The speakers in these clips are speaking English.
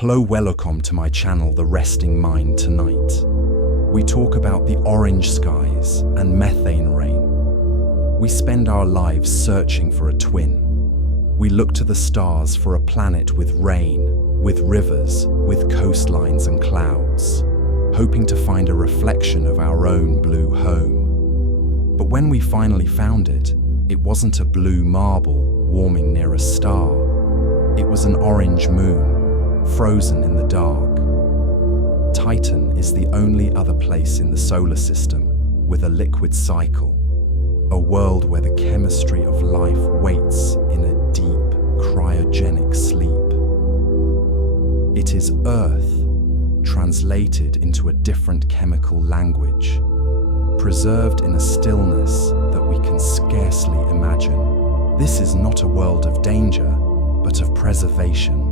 Hello, welcome to my channel, The Resting Mind. Tonight, we talk about the orange skies and methane rain. We spend our lives searching for a twin. We look to the stars for a planet with rain, with rivers, with coastlines and clouds, hoping to find a reflection of our own blue home. But when we finally found it, it wasn't a blue marble warming near a star. It was an orange moon, frozen in the dark. Titan is the only other place in the solar system with a liquid cycle, a world where the chemistry of life waits in a deep, cryogenic sleep. It is Earth, translated into a different chemical language, preserved in a stillness that we can scarcely imagine. This is not a world of danger, but of preservation.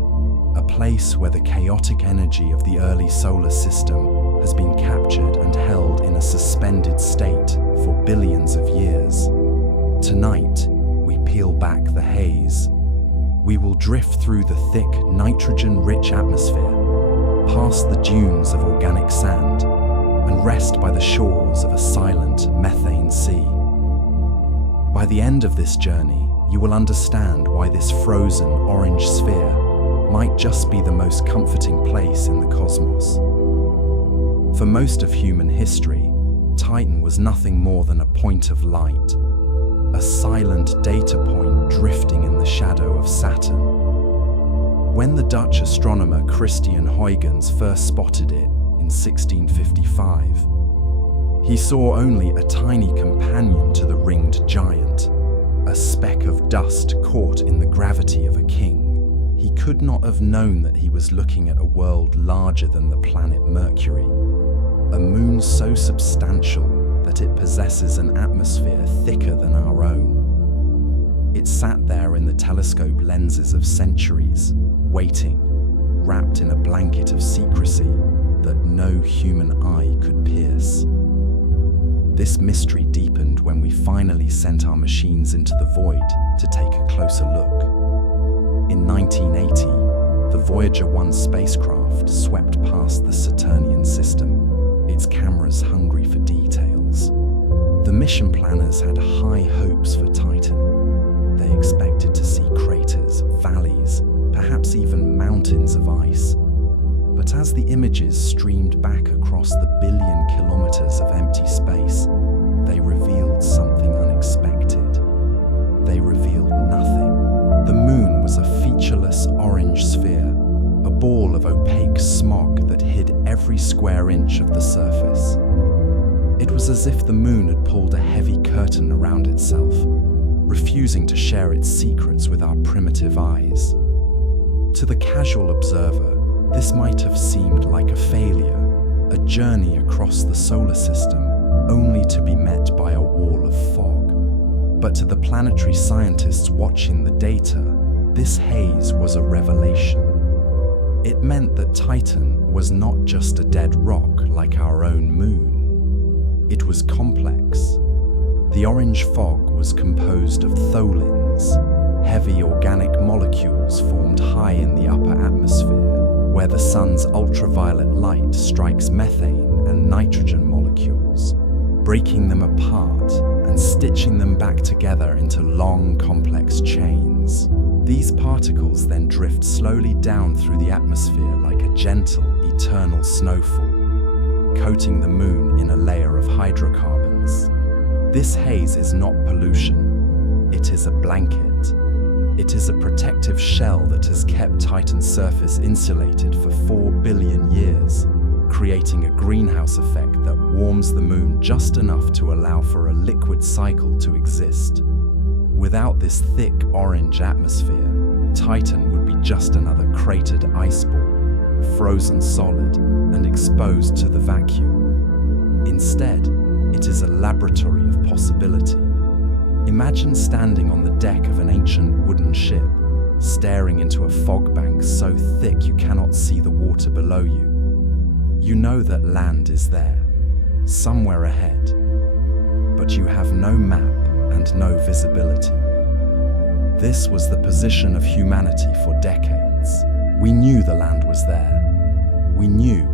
A place where the chaotic energy of the early solar system has been captured and held in a suspended state for billions of years. Tonight, we peel back the haze. We will drift through the thick, nitrogen-rich atmosphere, past the dunes of organic sand, and rest by the shores of a silent methane sea. By the end of this journey, you will understand why this frozen orange sphere might just be the most comforting place in the cosmos. For most of human history, Titan was nothing more than a point of light, a silent data point drifting in the shadow of Saturn. When the Dutch astronomer Christian Huygens first spotted it in 1655, he saw only a tiny companion to the ringed giant, a speck of dust caught in the gravity of a king. He could not have known that he was looking at a world larger than the planet Mercury, a moon so substantial that it possesses an atmosphere thicker than our own. It sat there in the telescope lenses of centuries, waiting, wrapped in a blanket of secrecy that no human eye could pierce. This mystery deepened when we finally sent our machines into the void to take a closer look. In 1980, the Voyager 1 spacecraft swept past the Saturnian system, its cameras hungry for details. The mission planners had high hopes for Titan. They expected to see craters, valleys, perhaps even mountains of ice. But as the images streamed back across the billion kilometers of empty space, they revealed something unexpected. They revealed nothing. The moon was a featureless orange sphere, a ball of opaque smog that hid every square inch of the surface. It was as if the moon had pulled a heavy curtain around itself, refusing to share its secrets with our primitive eyes. To the casual observer, this might have seemed like a failure, a journey across the solar system, only to be met by a wall of fog. But to the planetary scientists watching the data, this haze was a revelation. It meant that Titan was not just a dead rock like our own moon. It was complex. The orange fog was composed of tholins, heavy organic molecules formed high in the upper atmosphere, where the sun's ultraviolet light strikes methane and nitrogen molecules, breaking them apart and stitching them back together into long, complex chains. These particles then drift slowly down through the atmosphere like a gentle, eternal snowfall, coating the moon in a layer of hydrocarbons. This haze is not pollution. It is a blanket. It is a protective shell that has kept Titan's surface insulated for 4 billion years, creating a greenhouse effect that warms the moon just enough to allow for a liquid cycle to exist. Without this thick orange atmosphere, Titan would be just another cratered ice ball, frozen solid and exposed to the vacuum. Instead, it is a laboratory of possibility. Imagine standing on the deck of an ancient wooden ship, staring into a fog bank so thick you cannot see the water below you. You know that land is there, somewhere ahead, but you have no map and no visibility. This was the position of humanity for decades. We knew the land was there. We knew,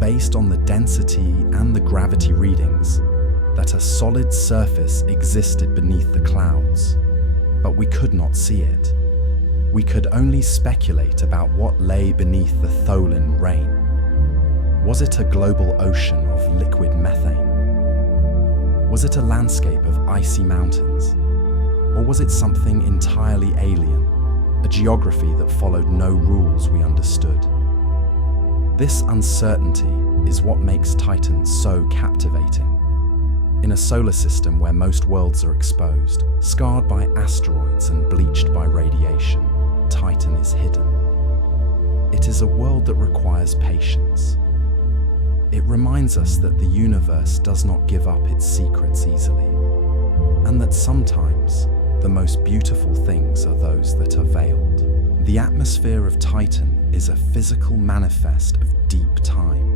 based on the density and the gravity readings, that a solid surface existed beneath the clouds, but we could not see it. We could only speculate about what lay beneath the Tholin rain. Was it a global ocean of liquid methane? Was it a landscape of icy mountains? Or was it something entirely alien, a geography that followed no rules we understood? This uncertainty is what makes Titan so captivating. In a solar system where most worlds are exposed, scarred by asteroids and bleached by radiation, Titan is hidden. It is a world that requires patience. It reminds us that the universe does not give up its secrets easily, and that sometimes the most beautiful things are those that are veiled. The atmosphere of Titan is a physical manifest of deep time,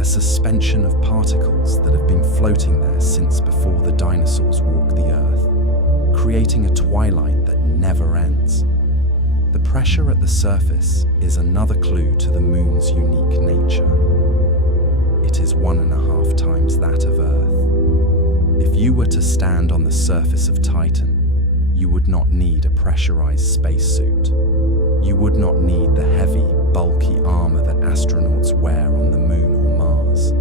a suspension of particles that have been floating there since before the dinosaurs walked the Earth, creating a twilight that never ends. The pressure at the surface is another clue to the Moon's unique nature. It is 1.5 times that of Earth. If you were to stand on the surface of Titan, you would not need a pressurized spacesuit. You would not need the heavy, bulky armor that astronauts wear on the Moon or Mars.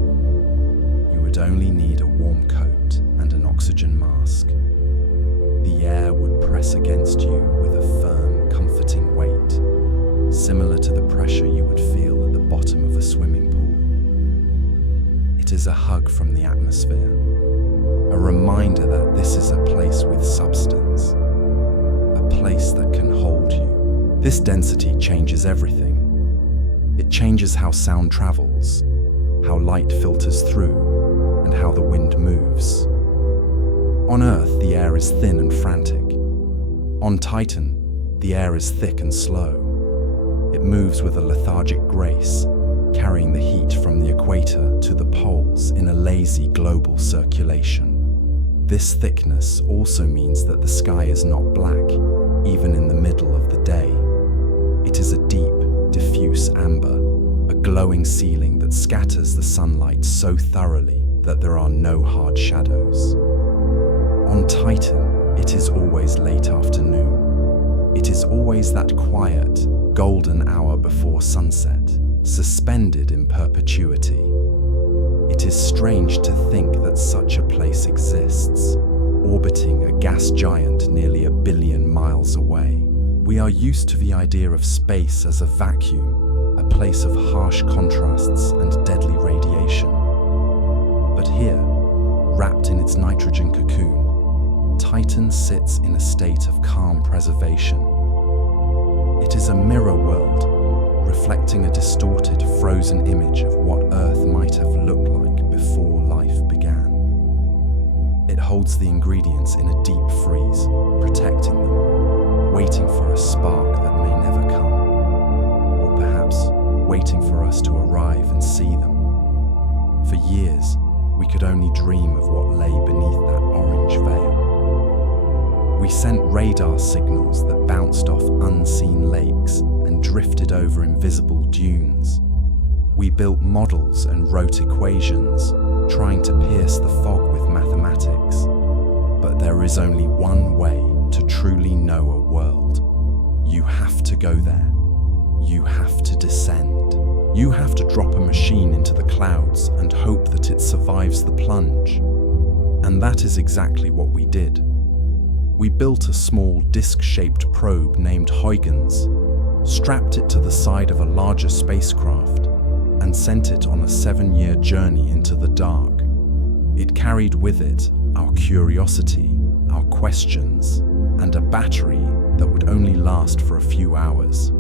You would only need a warm coat and an oxygen mask. The air would press against you with a firm, comforting weight, similar to the pressure you would feel at the bottom of a swimming pool. It is a hug from the atmosphere, a reminder that this is a place with substance, a place that can hold you. This density changes everything. It changes how sound travels, how light filters through, and how the wind moves. On Earth, the air is thin and frantic. On Titan, the air is thick and slow. It moves with a lethargic grace, carrying the heat from the equator to the poles in a lazy global circulation. This thickness also means that the sky is not black, even in the middle of the day. It is a deep, diffuse amber, a glowing ceiling that scatters the sunlight so thoroughly that there are no hard shadows. On Titan, it is always late afternoon. It is always that quiet, golden hour before sunset, suspended in perpetuity. It is strange to think that such a place exists, orbiting a gas giant nearly 1 billion miles away. We are used to the idea of space as a vacuum, a place of harsh contrasts and deadly radiation. But here, wrapped in its nitrogen cocoon, Titan sits in a state of calm preservation. It is a mirror world, reflecting a distorted, frozen image of what Earth might have looked like before life began. It holds the ingredients in a deep freeze, protecting them, waiting for a spark that may never come, or perhaps waiting for us to arrive and see them. For years, we could only dream of what lay beneath that orange veil. We sent radar signals that bounced off unseen lakes and drifted over invisible dunes. We built models and wrote equations, trying to pierce the fog with mathematics. But there is only one way to truly know a world. You have to go there. You have to descend. You have to drop a machine into the clouds and hope that it survives the plunge. And that is exactly what we did. We built a small disc-shaped probe named Huygens, strapped it to the side of a larger spacecraft, and sent it on a 7-year journey into the dark. It carried with it our curiosity, our questions, and a battery that would only last for a few hours.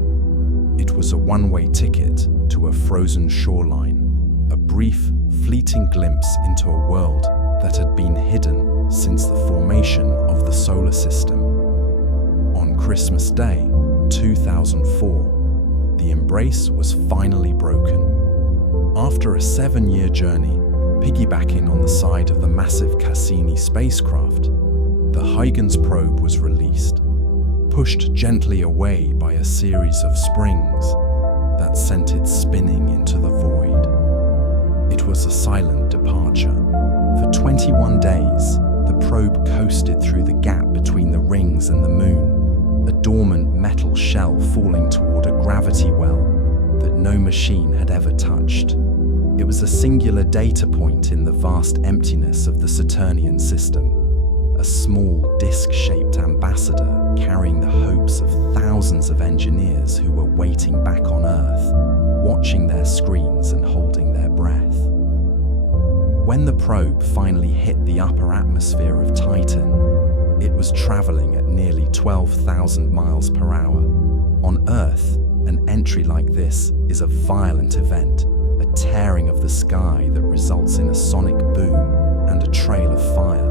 It was a one-way ticket to a frozen shoreline, a brief, fleeting glimpse into a world that had been hidden since the formation of the solar system. On Christmas Day, 2004, the embrace was finally broken. After a 7-year journey, piggybacking on the side of the massive Cassini spacecraft, the Huygens probe was released, pushed gently away by a series of springs. that sent it spinning into the void. It was a silent departure. For 21 days, the probe coasted through the gap between the rings and the moon, a dormant metal shell falling toward a gravity well that no machine had ever touched. It was a singular data point in the vast emptiness of the Saturnian system, a small disc-shaped ambassador carrying the hopes of thousands of engineers who were waiting back on Earth, watching their screens and holding their breath. When the probe finally hit the upper atmosphere of Titan, it was traveling at nearly 12,000 miles per hour. On Earth, an entry like this is a violent event, a tearing of the sky that results in a sonic boom and a trail of fire.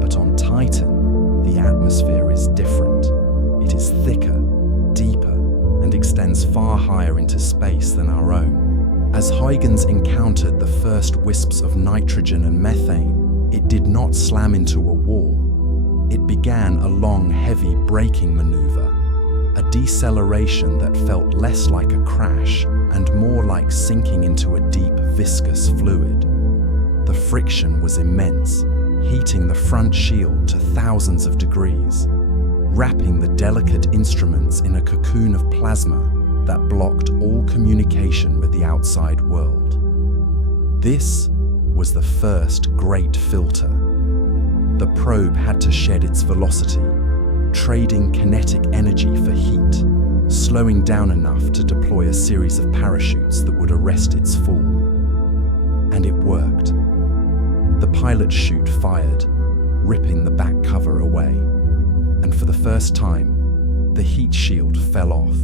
But on Titan, the atmosphere is different. It is thicker, deeper, and extends far higher into space than our own. As Huygens encountered the first wisps of nitrogen and methane, it did not slam into a wall. It began a long, heavy braking maneuver, a deceleration that felt less like a crash and more like sinking into a deep, viscous fluid. The friction was immense, heating the front shield to thousands of degrees, wrapping the delicate instruments in a cocoon of plasma that blocked all communication with the outside world. This was the first great filter. The probe had to shed its velocity, trading kinetic energy for heat, slowing down enough to deploy a series of parachutes that would arrest its fall. And it worked. The pilot chute fired, ripping the back cover away. And for the first time, the heat shield fell off,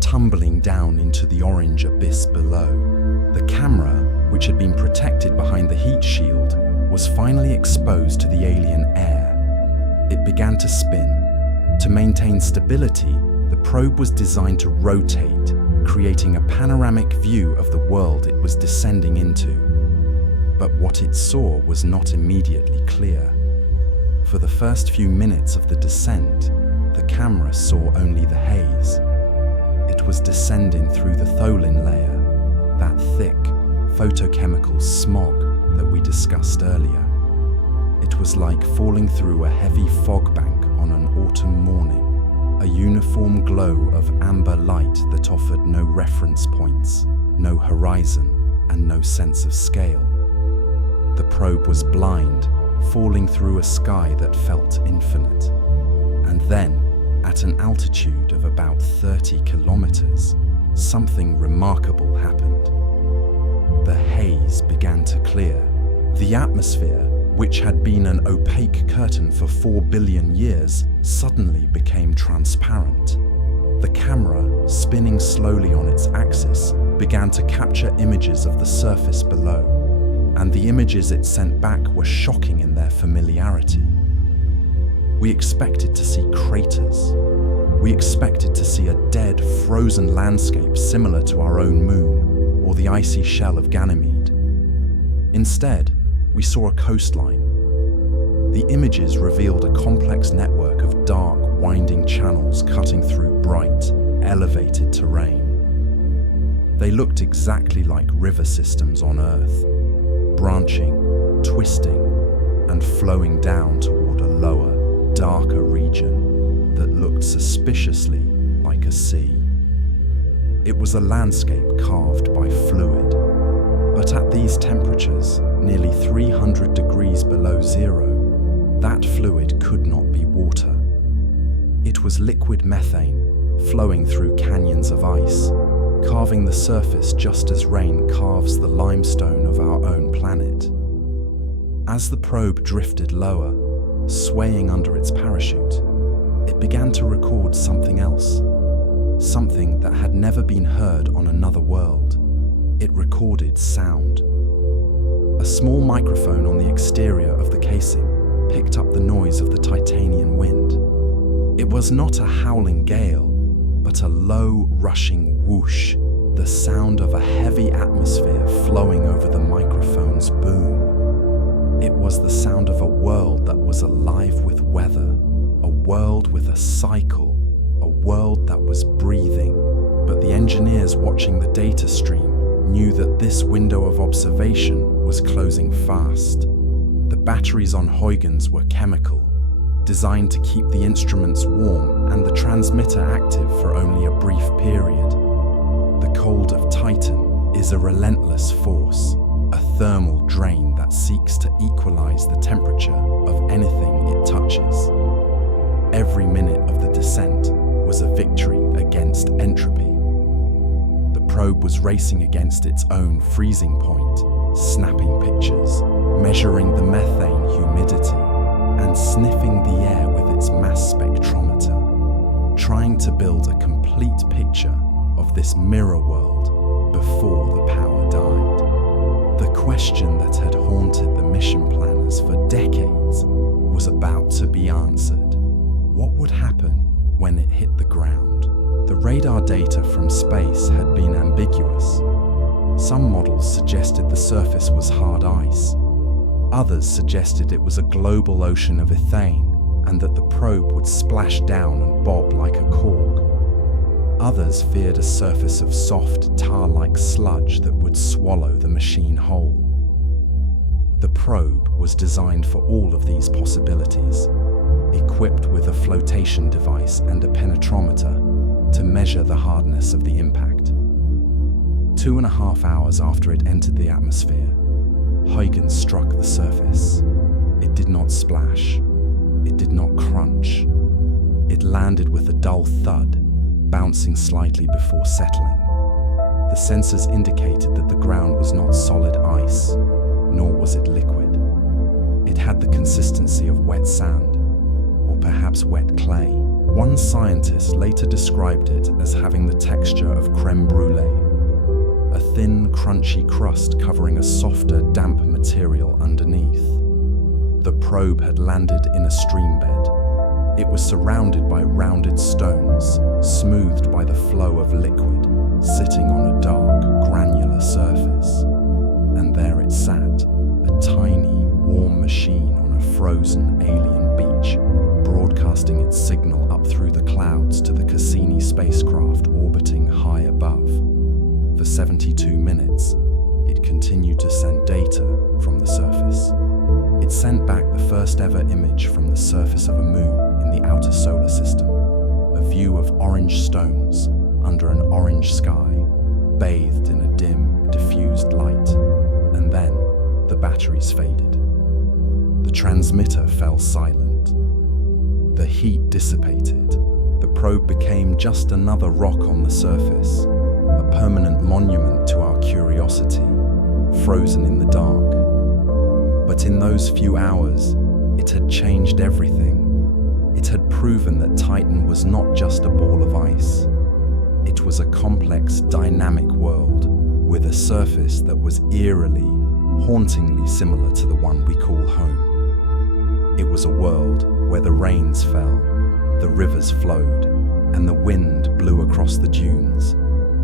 tumbling down into the orange abyss below. The camera, which had been protected behind the heat shield, was finally exposed to the alien air. It began to spin. To maintain stability, the probe was designed to rotate, creating a panoramic view of the world it was descending into. But what it saw was not immediately clear. For the first few minutes of the descent, the camera saw only the haze. It was descending through the tholin layer, that thick, photochemical smog that we discussed earlier. It was like falling through a heavy fog bank on an autumn morning, a uniform glow of amber light that offered no reference points, no horizon, and no sense of scale. The probe was blind, falling through a sky that felt infinite. And then, at an altitude of about 30 kilometers, something remarkable happened. The haze began to clear. The atmosphere, which had been an opaque curtain for 4 billion years, suddenly became transparent. The camera, spinning slowly on its axis, began to capture images of the surface below, and the images it sent back were shocking in their familiarity. We expected to see craters. We expected to see a dead, frozen landscape similar to our own moon or the icy shell of Ganymede. Instead, we saw a coastline. The images revealed a complex network of dark, winding channels cutting through bright, elevated terrain. They looked exactly like river systems on Earth, branching, twisting, and flowing down toward a lower, darker region that looked suspiciously like a sea. It was a landscape carved by fluid, but at these temperatures, nearly 300 degrees below zero, that fluid could not be water. It was liquid methane flowing through canyons of ice, carving the surface just as rain carves the limestone of our own planet. As the probe drifted lower, swaying under its parachute, it began to record something else, something that had never been heard on another world. It recorded sound. A small microphone on the exterior of the casing picked up the noise of the Titanian wind. It was not a howling gale, but a low, rushing whoosh, the sound of a heavy atmosphere flowing over the microphone's boom. It was the sound of a world that was alive with weather, a world with a cycle, a world that was breathing. But the engineers watching the data stream knew that this window of observation was closing fast. The batteries on Huygens were chemical, designed to keep the instruments warm and the transmitter active for only a brief period. The cold of Titan is a relentless force, a thermal drain that seeks to equalize the temperature of anything it touches. Every minute of the descent was a victory against entropy. The probe was racing against its own freezing point, snapping pictures, measuring the methane humidity, and sniffing the air with its mass spectrometer, trying to build a complete picture of this mirror world before the power died. The question that had haunted the mission planners for decades was about to be answered. What would happen when it hit the ground? The radar data from space had been ambiguous. Some models suggested the surface was hard ice. Others suggested it was a global ocean of ethane and that the probe would splash down and bob like a cork. Others feared a surface of soft, tar-like sludge that would swallow the machine whole. The probe was designed for all of these possibilities, equipped with a flotation device and a penetrometer to measure the hardness of the impact. 2.5 hours after it entered the atmosphere, Huygens struck the surface. It did not splash. It did not crunch. It landed with a dull thud, bouncing slightly before settling. The sensors indicated that the ground was not solid ice, nor was it liquid. It had the consistency of wet sand, or perhaps wet clay. One scientist later described it as having the texture of crème brûlée, a thin, crunchy crust covering a softer, damp material underneath. The probe had landed in a stream bed. It was surrounded by rounded stones, smoothed by the flow of liquid, sitting on a dark, granular surface. And there it sat, a tiny, warm machine on a frozen alien beach, broadcasting its signal up through the clouds to the Cassini spacecraft orbiting high above. For 72 minutes, it continued to send data from the surface. It sent back the first ever image from the surface of a moon in the outer solar system, a view of orange stones under an orange sky, bathed in a dim, diffused light, and then the batteries faded. The transmitter fell silent. The heat dissipated. The probe became just another rock on the surface, a permanent monument to our curiosity, frozen in the dark. But in those few hours, it had changed everything. It had proven that Titan was not just a ball of ice. It was a complex, dynamic world with a surface that was eerily, hauntingly similar to the one we call home. It was a world where the rains fell, the rivers flowed, and the wind blew across the dunes,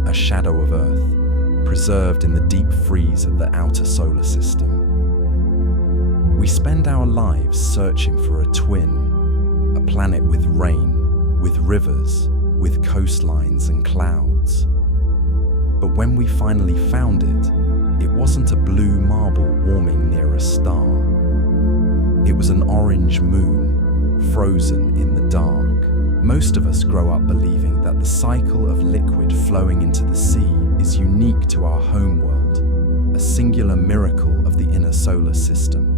a shadow of Earth, preserved in the deep freeze of the outer solar system. We spend our lives searching for a twin, a planet with rain, with rivers, with coastlines and clouds. But when we finally found it, it wasn't a blue marble warming near a star. It was an orange moon, frozen in the dark. Most of us grow up believing that the cycle of liquid flowing into the sea is unique to our homeworld, a singular miracle of the inner solar system.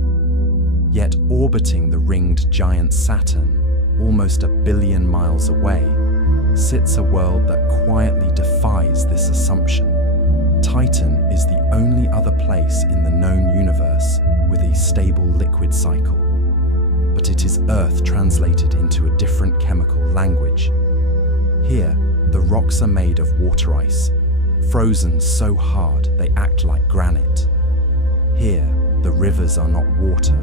Yet orbiting the ringed giant Saturn, almost 1 billion miles away, sits a world that quietly defies this assumption. Titan is the only other place in the known universe with a stable liquid cycle. But it is Earth translated into a different chemical language. Here, the rocks are made of water ice, frozen so hard they act like granite. Here, the rivers are not water,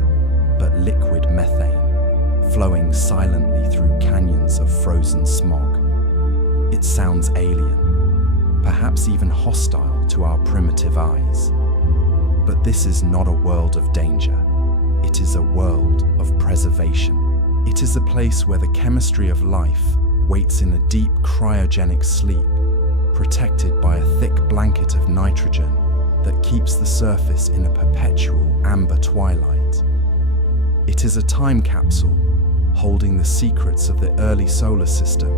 but liquid methane, flowing silently through canyons of frozen smog. It sounds alien, perhaps even hostile to our primitive eyes. But this is not a world of danger. It is a world of preservation. It is a place where the chemistry of life waits in a deep cryogenic sleep, protected by a thick blanket of nitrogen that keeps the surface in a perpetual amber twilight. It is a time capsule holding the secrets of the early solar system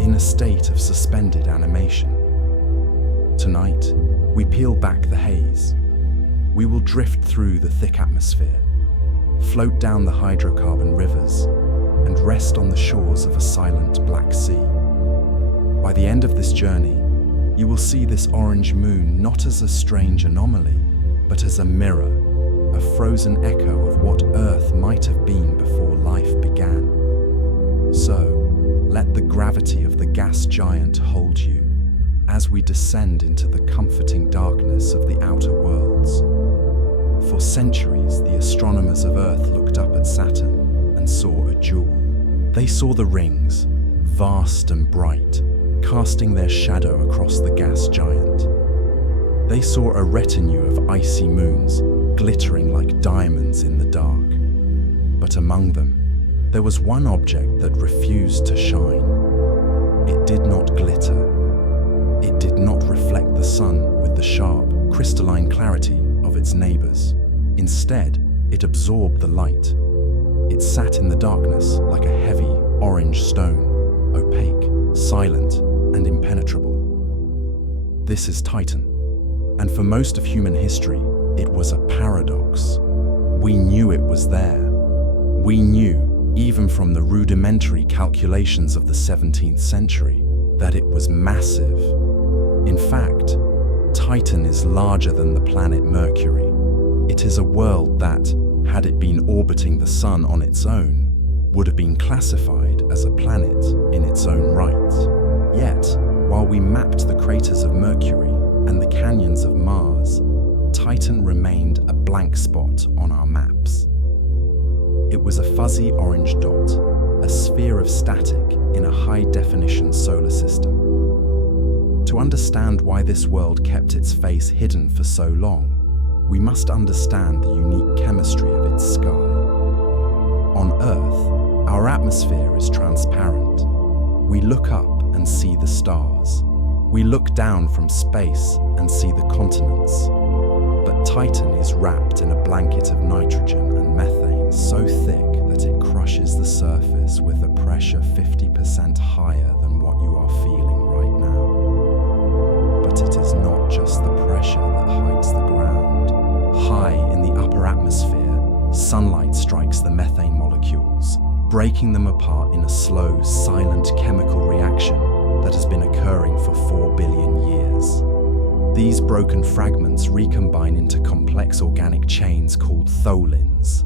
in a state of suspended animation. Tonight, we peel back the haze. We will drift through the thick atmosphere, float down the hydrocarbon rivers, and rest on the shores of a silent Black Sea. By the end of this journey, you will see this orange moon not as a strange anomaly, but as a mirror, a frozen echo of what Earth might have been before life began. So, let the gravity of the gas giant hold you as we descend into the comforting darkness of the outer worlds. For centuries, the astronomers of Earth looked up at Saturn and saw a jewel. They saw the rings, vast and bright, casting their shadow across the gas giant. They saw a retinue of icy moons, glittering like diamonds in the dark. But among them, there was one object that refused to shine. It did not glitter. It did not reflect the sun with the sharp, crystalline clarity of its neighbors. Instead, it absorbed the light. It sat in the darkness like a heavy, orange stone, opaque, silent, and impenetrable. This is Titan, and for most of human history, it was a paradox. We knew it was there. We knew, even from the rudimentary calculations of the 17th century, that it was massive. In fact, Titan is larger than the planet Mercury. It is a world that, had it been orbiting the Sun on its own, would have been classified as a planet in its own right. Yet, while we mapped the craters of Mercury and the canyons of Mars, Titan remained a blank spot on our maps. It was a fuzzy orange dot, a sphere of static in a high-definition solar system. To understand why this world kept its face hidden for so long, we must understand the unique chemistry of its sky. On Earth, our atmosphere is transparent. We look up and see the stars. We look down from space and see the continents. But Titan is wrapped in a blanket of nitrogen and methane so thick that it crushes the surface with a pressure 50% higher than what you are feeling right now. But it is not just the pressure that hides the ground. High in the upper atmosphere, sunlight strikes the methane molecules, breaking them apart in a slow, silent chemical reaction that has been occurring for 4 billion years. These broken fragments recombine into complex organic chains called tholins.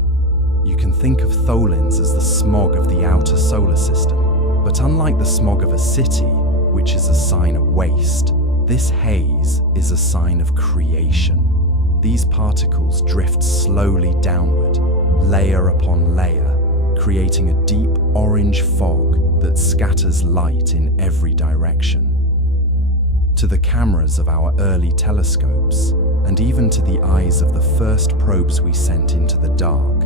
You can think of tholins as the smog of the outer solar system, but unlike the smog of a city, which is a sign of waste, this haze is a sign of creation. These particles drift slowly downward, layer upon layer, creating a deep orange fog that scatters light in every direction. To the cameras of our early telescopes, and even to the eyes of the first probes we sent into the dark,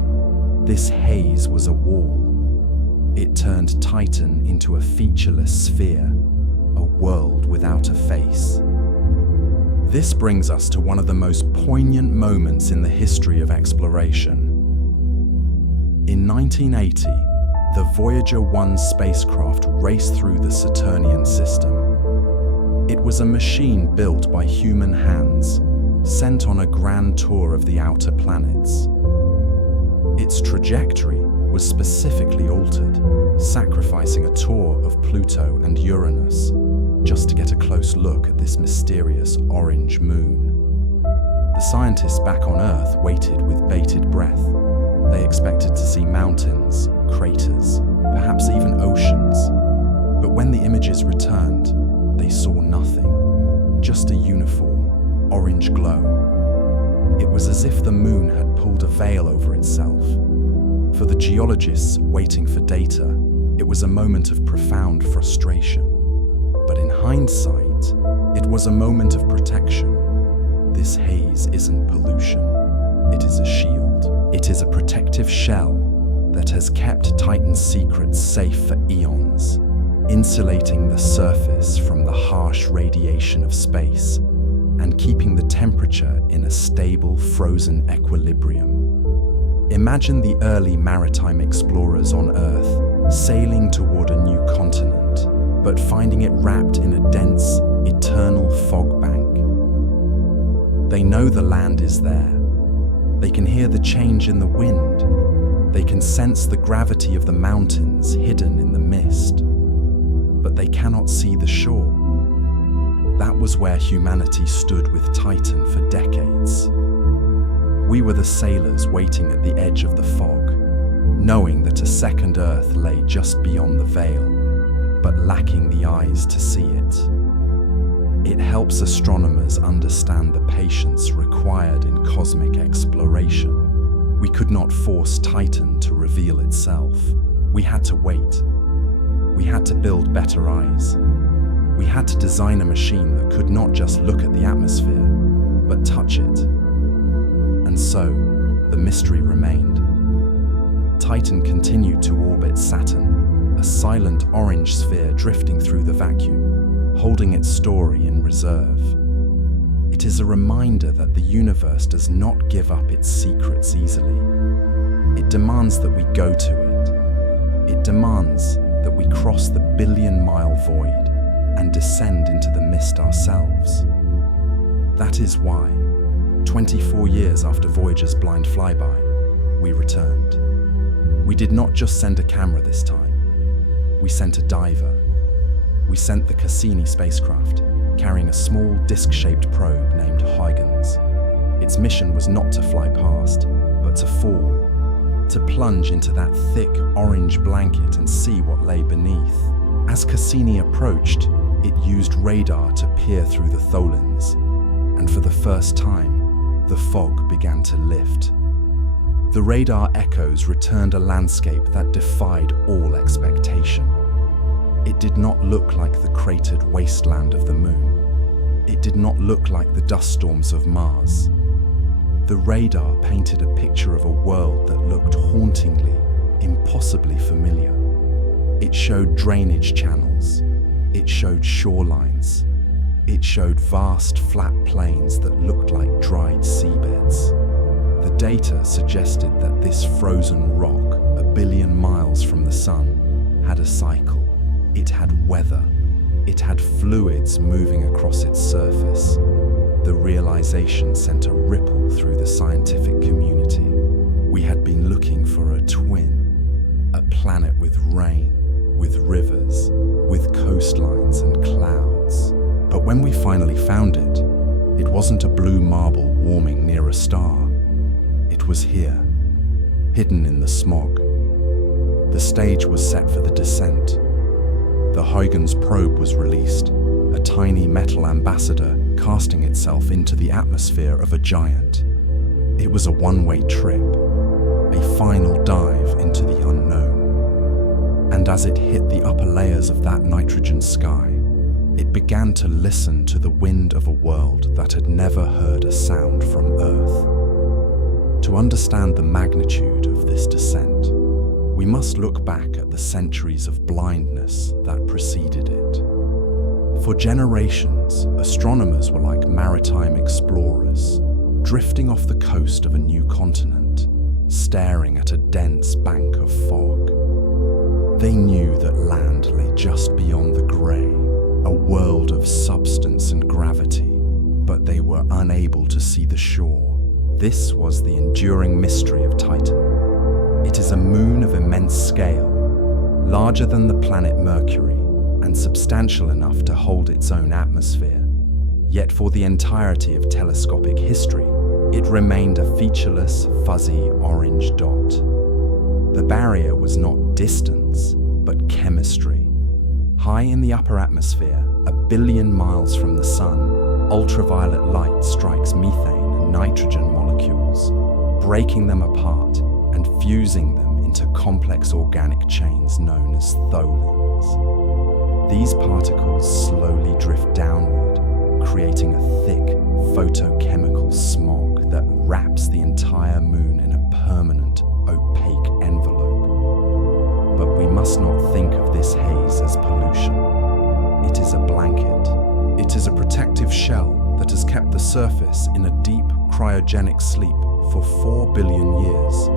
this haze was a wall. It turned Titan into a featureless sphere, a world without a face. This brings us to one of the most poignant moments in the history of exploration. In 1980, the Voyager 1 spacecraft raced through the Saturnian system. It was a machine built by human hands, sent on a grand tour of the outer planets. Its trajectory was specifically altered, sacrificing a tour of Pluto and Uranus, just to get a close look at this mysterious orange moon. The scientists back on Earth waited with bated breath. They expected to see mountains, craters, perhaps even oceans. But when the images returned, they saw nothing, just a uniform, orange glow. It was as if the moon had pulled a veil over itself. For the geologists waiting for data, it was a moment of profound frustration. But in hindsight, it was a moment of protection. This haze isn't pollution. It is a shield. It is a protective shell that has kept Titan's secrets safe for eons. insulating the surface from the harsh radiation of space and keeping the temperature in a stable, frozen equilibrium. Imagine the early maritime explorers on Earth sailing toward a new continent, but finding it wrapped in a dense, eternal fog bank. They know the land is there. They can hear the change in the wind. They can sense the gravity of the mountains hidden in the mist. But they cannot see the shore. That was where humanity stood with Titan for decades. We were the sailors waiting at the edge of the fog, knowing that a second Earth lay just beyond the veil, but lacking the eyes to see it. It helps astronomers understand the patience required in cosmic exploration. We could not force Titan to reveal itself. We had to wait. We had to build better eyes. We had to design a machine that could not just look at the atmosphere, but touch it. And so, the mystery remained. Titan continued to orbit Saturn, a silent orange sphere drifting through the vacuum, holding its story in reserve. It is a reminder that the universe does not give up its secrets easily. It demands that we go to it. It demands that we cross the billion-mile void and descend into the mist ourselves. That is why, 24 years after Voyager's blind flyby, we returned. We did not just send a camera this time. We sent a diver. We sent the Cassini spacecraft, carrying a small disc-shaped probe named Huygens. Its mission was not to fly past, but to fall, to plunge into that thick orange blanket and see what lay beneath. As Cassini approached, it used radar to peer through the tholins, and for the first time, the fog began to lift. The radar echoes returned a landscape that defied all expectation. It did not look like the cratered wasteland of the moon. It did not look like the dust storms of Mars. The radar painted a picture of a world that looked hauntingly, impossibly familiar. It showed drainage channels. It showed shorelines. It showed vast, flat plains that looked like dried seabeds. The data suggested that this frozen rock, a billion miles from the sun, had a cycle. It had weather. It had fluids moving across its surface. The realization sent a ripple through the scientific community. We had been looking for a twin, a planet with rain, with rivers, with coastlines and clouds. But when we finally found it, it wasn't a blue marble warming near a star. It was here, hidden in the smog. The stage was set for the descent. The Huygens probe was released, a tiny metal ambassador casting itself into the atmosphere of a giant. It was a one-way trip, a final dive into the unknown. And as it hit the upper layers of that nitrogen sky, it began to listen to the wind of a world that had never heard a sound from Earth. To understand the magnitude of this descent, we must look back at the centuries of blindness that preceded it. For generations, astronomers were like maritime explorers, drifting off the coast of a new continent, staring at a dense bank of fog. They knew that land lay just beyond the grey, a world of substance and gravity, but they were unable to see the shore. This was the enduring mystery of Titan. It is a moon of immense scale, larger than the planet Mercury, and substantial enough to hold its own atmosphere. Yet for the entirety of telescopic history, it remained a featureless, fuzzy orange dot. The barrier was not distance, but chemistry. High in the upper atmosphere, a billion miles from the sun, ultraviolet light strikes methane and nitrogen molecules, breaking them apart and fusing them into complex organic chains known as tholins. These particles slowly drift downward, creating a thick photochemical smog that wraps the entire moon in a permanent, opaque envelope. But we must not think of this haze as pollution. surface in a deep cryogenic sleep for 4 billion years,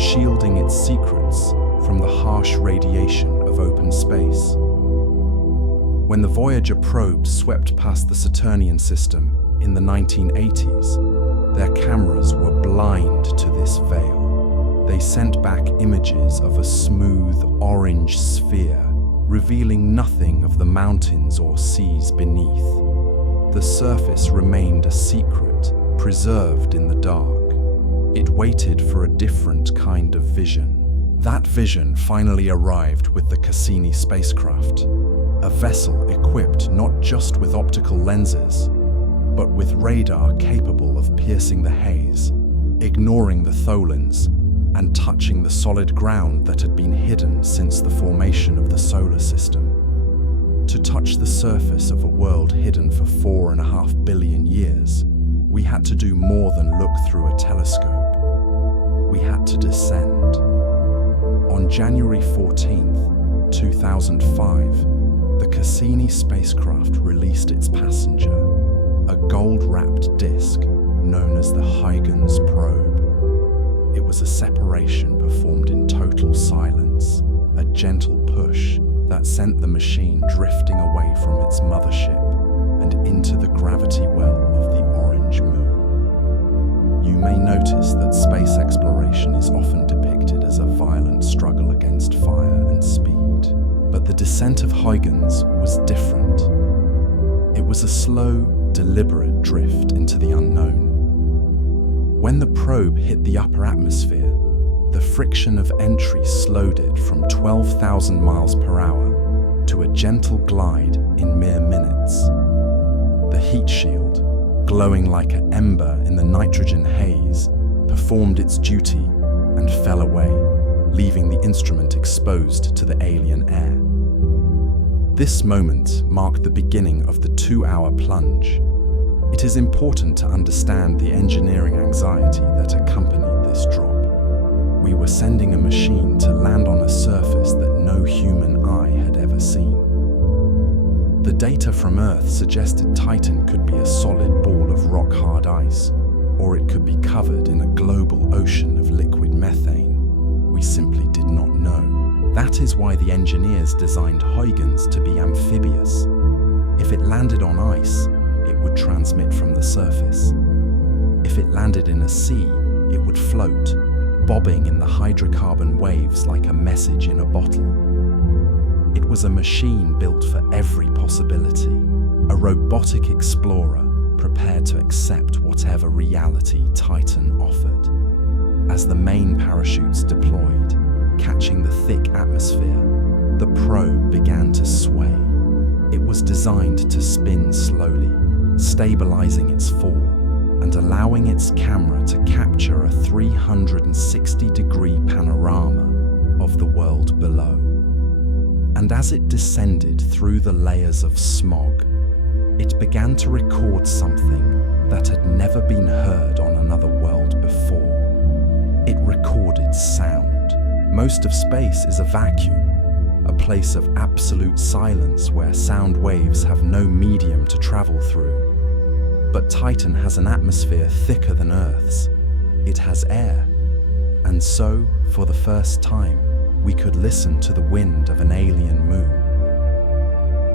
shielding its secrets from the harsh radiation of open space. When the Voyager probe swept past the Saturnian system in the 1980s, their cameras were blind to this veil. They sent back images of a smooth orange sphere, revealing nothing of the mountains or seas beneath. The surface remained a secret, preserved in the dark. It waited for a different kind of vision. That vision finally arrived with the Cassini spacecraft, a vessel equipped not just with optical lenses, but with radar capable of piercing the haze, ignoring the tholins, and touching the solid ground that had been hidden since the formation of the solar system. To touch the surface of a world hidden for 4.5 billion years, we had to do more than look through a telescope. We had to descend. On January 14th, 2005, the Cassini spacecraft released its passenger, a gold-wrapped disk known as the Huygens probe. It was a separation performed in total silence, a gentle push that sent the machine drifting away from its mothership and into the gravity well of the orange moon. You may notice that space exploration is often depicted as a violent struggle against fire and speed, but the descent of Huygens was different. It was a slow, deliberate drift into the unknown. When the probe hit the upper atmosphere, the friction of entry slowed it from 12,000 miles per hour to a gentle glide in mere minutes. The heat shield, glowing like an ember in the nitrogen haze, performed its duty and fell away, leaving the instrument exposed to the alien air. This moment marked the beginning of the 2-hour plunge. It is important to understand the engineering anxiety that accompanied this drop. We were sending a machine to land on a surface that no human eye had ever seen. The data from Earth suggested Titan could be a solid ball of rock-hard ice, or it could be covered in a global ocean of liquid methane. We simply did not know. That is why the engineers designed Huygens to be amphibious. If it landed on ice, it would transmit from the surface. If it landed in a sea, it would float, bobbing in the hydrocarbon waves like a message in a bottle. It was a machine built for every possibility, a robotic explorer prepared to accept whatever reality Titan offered. As the main parachutes deployed, catching the thick atmosphere, the probe began to sway. It was designed to spin slowly, stabilizing its fall and allowing its camera to capture a 360-degree panorama of the world below. And as it descended through the layers of smog, it began to record something that had never been heard on another world before. It recorded sound. Most of space is a vacuum, a place of absolute silence where sound waves have no medium to travel through. But Titan has an atmosphere thicker than Earth's. It has air. And so, for the first time, we could listen to the wind of an alien moon.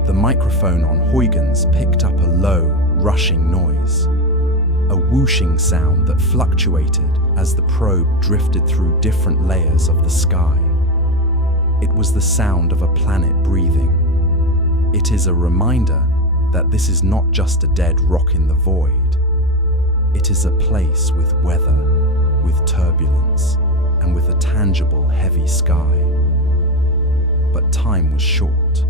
The microphone on Huygens picked up a low, rushing noise, a whooshing sound that fluctuated as the probe drifted through different layers of the sky. It was the sound of a planet breathing. It is a reminder that this is not just a dead rock in the void. It is a place with weather, with turbulence, and with a tangible, heavy sky. But time was short.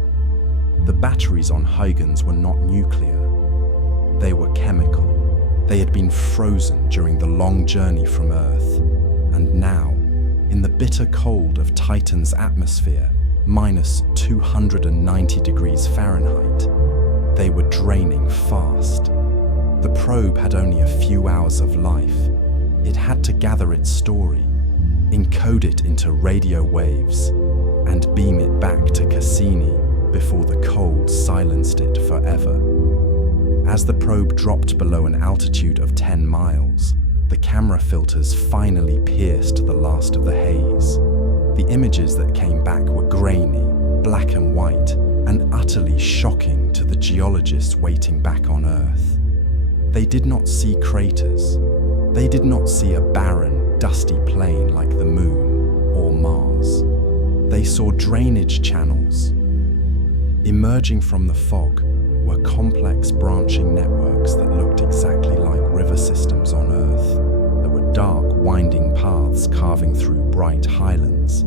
The batteries on Huygens were not nuclear. They were chemical. They had been frozen during the long journey from Earth, and now, in the bitter cold of Titan's atmosphere, minus 290 degrees Fahrenheit, they were draining fast. The probe had only a few hours of life. It had to gather its story, encode it into radio waves, and beam it back to Cassini before the cold silenced it forever. As the probe dropped below an altitude of 10 miles, the camera filters finally pierced the last of the haze. The images that came back were grainy, black and white, and utterly shocking to the geologists waiting back on Earth. They did not see craters. They did not see a barren, dusty plain like the Moon or Mars. They saw drainage channels. Emerging from the fog were complex branching networks that looked exactly like river systems on Earth. There were dark, winding paths carving through bright highlands,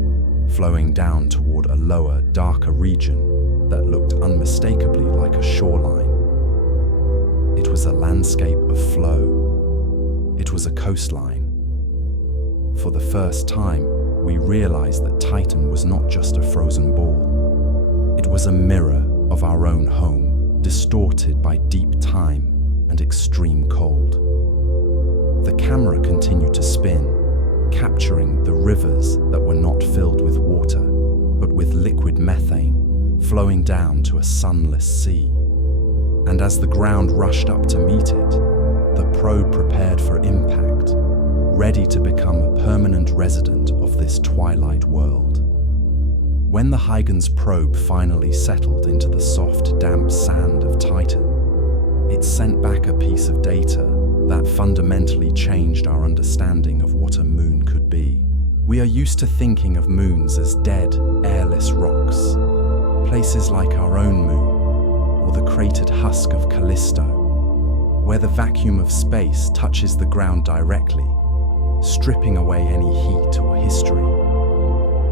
flowing down toward a lower, darker region that looked unmistakably like a shoreline. It was a landscape of flow. It was a coastline. For the first time, we realized that Titan was not just a frozen ball. It was a mirror of our own home, distorted by deep time and extreme cold. The camera continued to spin, capturing the rivers that were not filled with water, but with liquid methane, flowing down to a sunless sea. And as the ground rushed up to meet it, the probe prepared for impact, ready to become a permanent resident of this twilight world. When the Huygens probe finally settled into the soft, damp sand of Titan, it sent back a piece of data that fundamentally changed our understanding of what a moon could be. We are used to thinking of moons as dead, airless rocks, places like our own moon, or the cratered husk of Callisto, where the vacuum of space touches the ground directly, stripping away any heat or history.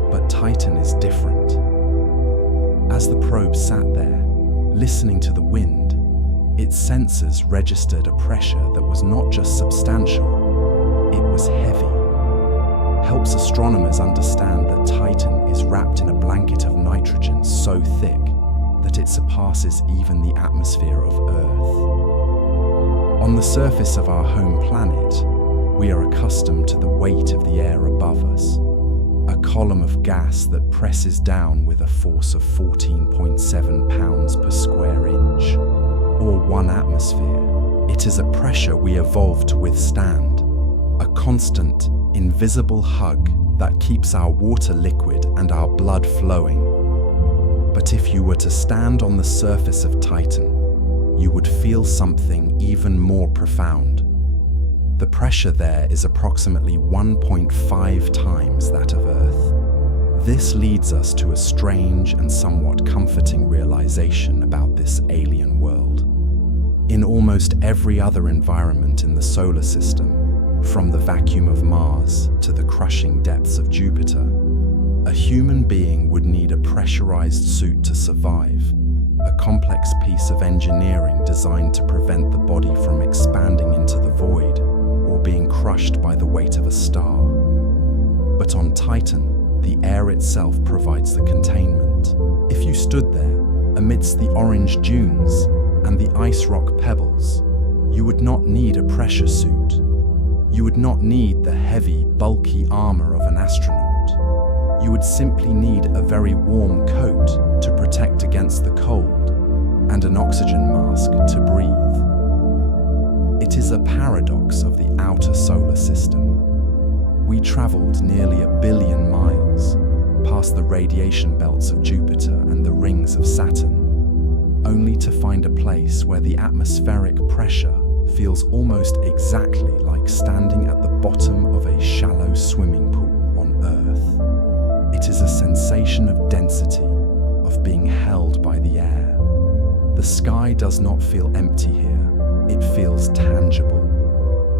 But Titan is different. As the probe sat there, listening to the wind, its sensors registered a pressure that was not just substantial, it was heavy. Helps astronomers understand that Titan is wrapped in a blanket of nitrogen so thick that it surpasses even the atmosphere of Earth. On the surface of our home planet, we are accustomed to the weight of the air above us. A column of gas that presses down with a force of 14.7 pounds per square inch, or 1 atmosphere. It is a pressure we evolved to withstand, a constant, invisible hug that keeps our water liquid and our blood flowing. But if you were to stand on the surface of Titan, you would feel something even more profound. The pressure there is approximately 1.5 times that of Earth. This leads us to a strange and somewhat comforting realization about this alien world. In almost every other environment in the solar system, from the vacuum of Mars to the crushing depths of Jupiter, a human being would need a pressurized suit to survive, a complex piece of engineering designed to prevent the body from expanding into the void or being crushed by the weight of a star. But on Titan, the air itself provides the containment. If you stood there, amidst the orange dunes and the ice rock pebbles, you would not need a pressure suit. You would not need the heavy, bulky armor of an astronaut. You would simply need a very warm coat to protect against the cold and an oxygen mask to breathe. It is a paradox of the outer solar system. We traveled nearly 1 billion miles past the radiation belts of Jupiter and the rings of Saturn, only to find a place where the atmospheric pressure feels almost exactly like standing at the bottom of a shallow swimming pool on Earth. It is a sensation of density, of being held by the air. The sky does not feel empty here, it feels tangible.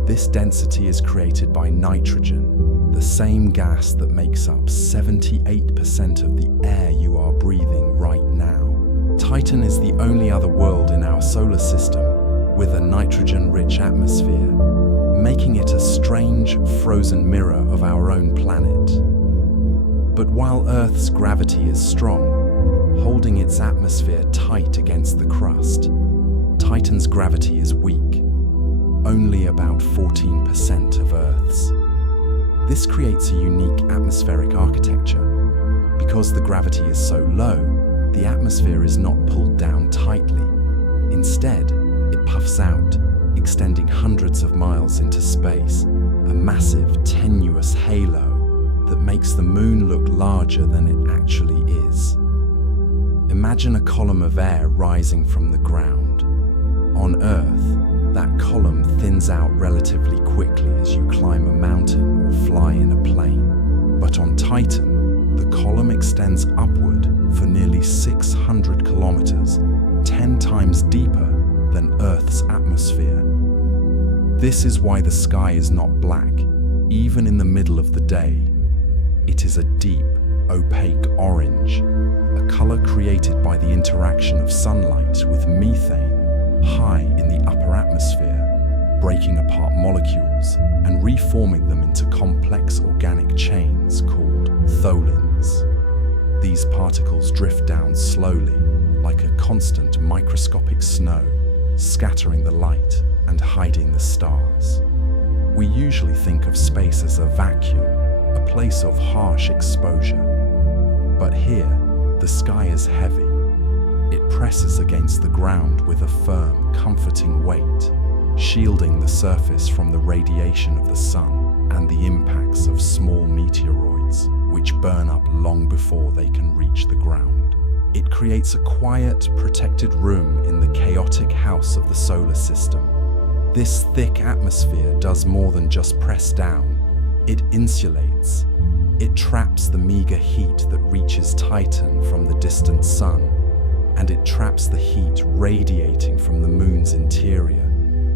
This density is created by nitrogen, the same gas that makes up 78% of the air you are breathing right now. Titan is the only other world in our solar system with a nitrogen-rich atmosphere, making it a strange, frozen mirror of our own planet. But while Earth's gravity is strong, holding its atmosphere tight against the crust, Titan's gravity is weak, only about 14% of Earth's. This creates a unique atmospheric architecture. Because the gravity is so low, the atmosphere is not pulled down tightly. Instead, it puffs out, extending hundreds of miles into space, a massive, tenuous halo that makes the moon look larger than it actually is. Imagine a column of air rising from the ground. On Earth, that column thins out relatively quickly as you climb a mountain or fly in a plane. But on Titan, the column extends upward for nearly 600 kilometers, 10 times deeper than Earth's atmosphere. This is why the sky is not black, even in the middle of the day. It is a deep, opaque orange, a color created by the interaction of sunlight with methane high in the upper atmosphere, breaking apart molecules and reforming them into complex organic chains called tholins. These particles drift down slowly, like a constant microscopic snow, scattering the light and hiding the stars. We usually think of space as a vacuum, a place of harsh exposure. But here, the sky is heavy. It presses against the ground with a firm, comforting weight, shielding the surface from the radiation of the sun and the impacts of small meteoroids, which burn up long before they can reach the ground. It creates a quiet, protected room in the chaotic house of the solar system. This thick atmosphere does more than just press down. It insulates. It traps the meager heat that reaches Titan from the distant sun, and it traps the heat radiating from the moon's interior,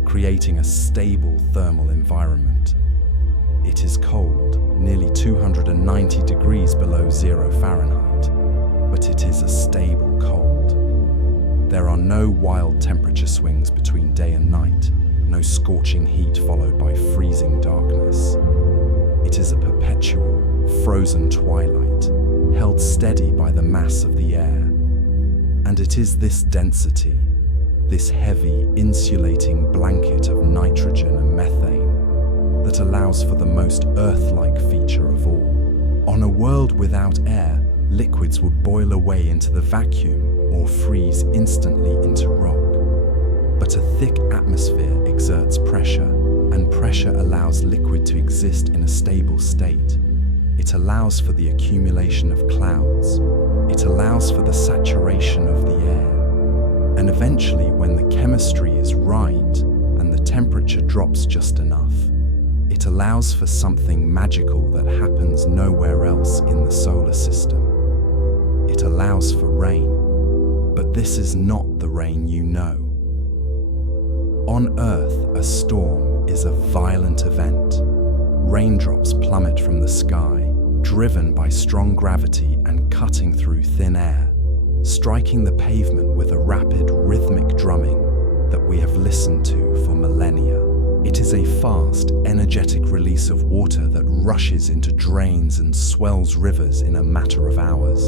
creating a stable thermal environment. It is cold, nearly 290 degrees below 0 Fahrenheit, but it is a stable cold. There are no wild temperature swings between day and night, no scorching heat followed by freezing darkness. It is a perpetual, frozen twilight, held steady by the mass of the air. And it is this density, this heavy, insulating blanket of nitrogen and methane, that allows for the most Earth-like feature of all. On a world without air, liquids would boil away into the vacuum or freeze instantly into rock. But a thick atmosphere exerts pressure, and pressure allows liquid to exist in a stable state. It allows for the accumulation of clouds. It allows for the saturation of the air. And eventually, when the chemistry is right and the temperature drops just enough, it allows for something magical that happens nowhere else in the solar system. It allows for rain, but this is not the rain you know. On Earth, a storm is a violent event. Raindrops plummet from the sky, driven by strong gravity and cutting through thin air, striking the pavement with a rapid, rhythmic drumming that we have listened to for millennia. It is a fast, energetic release of water that rushes into drains and swells rivers in a matter of hours.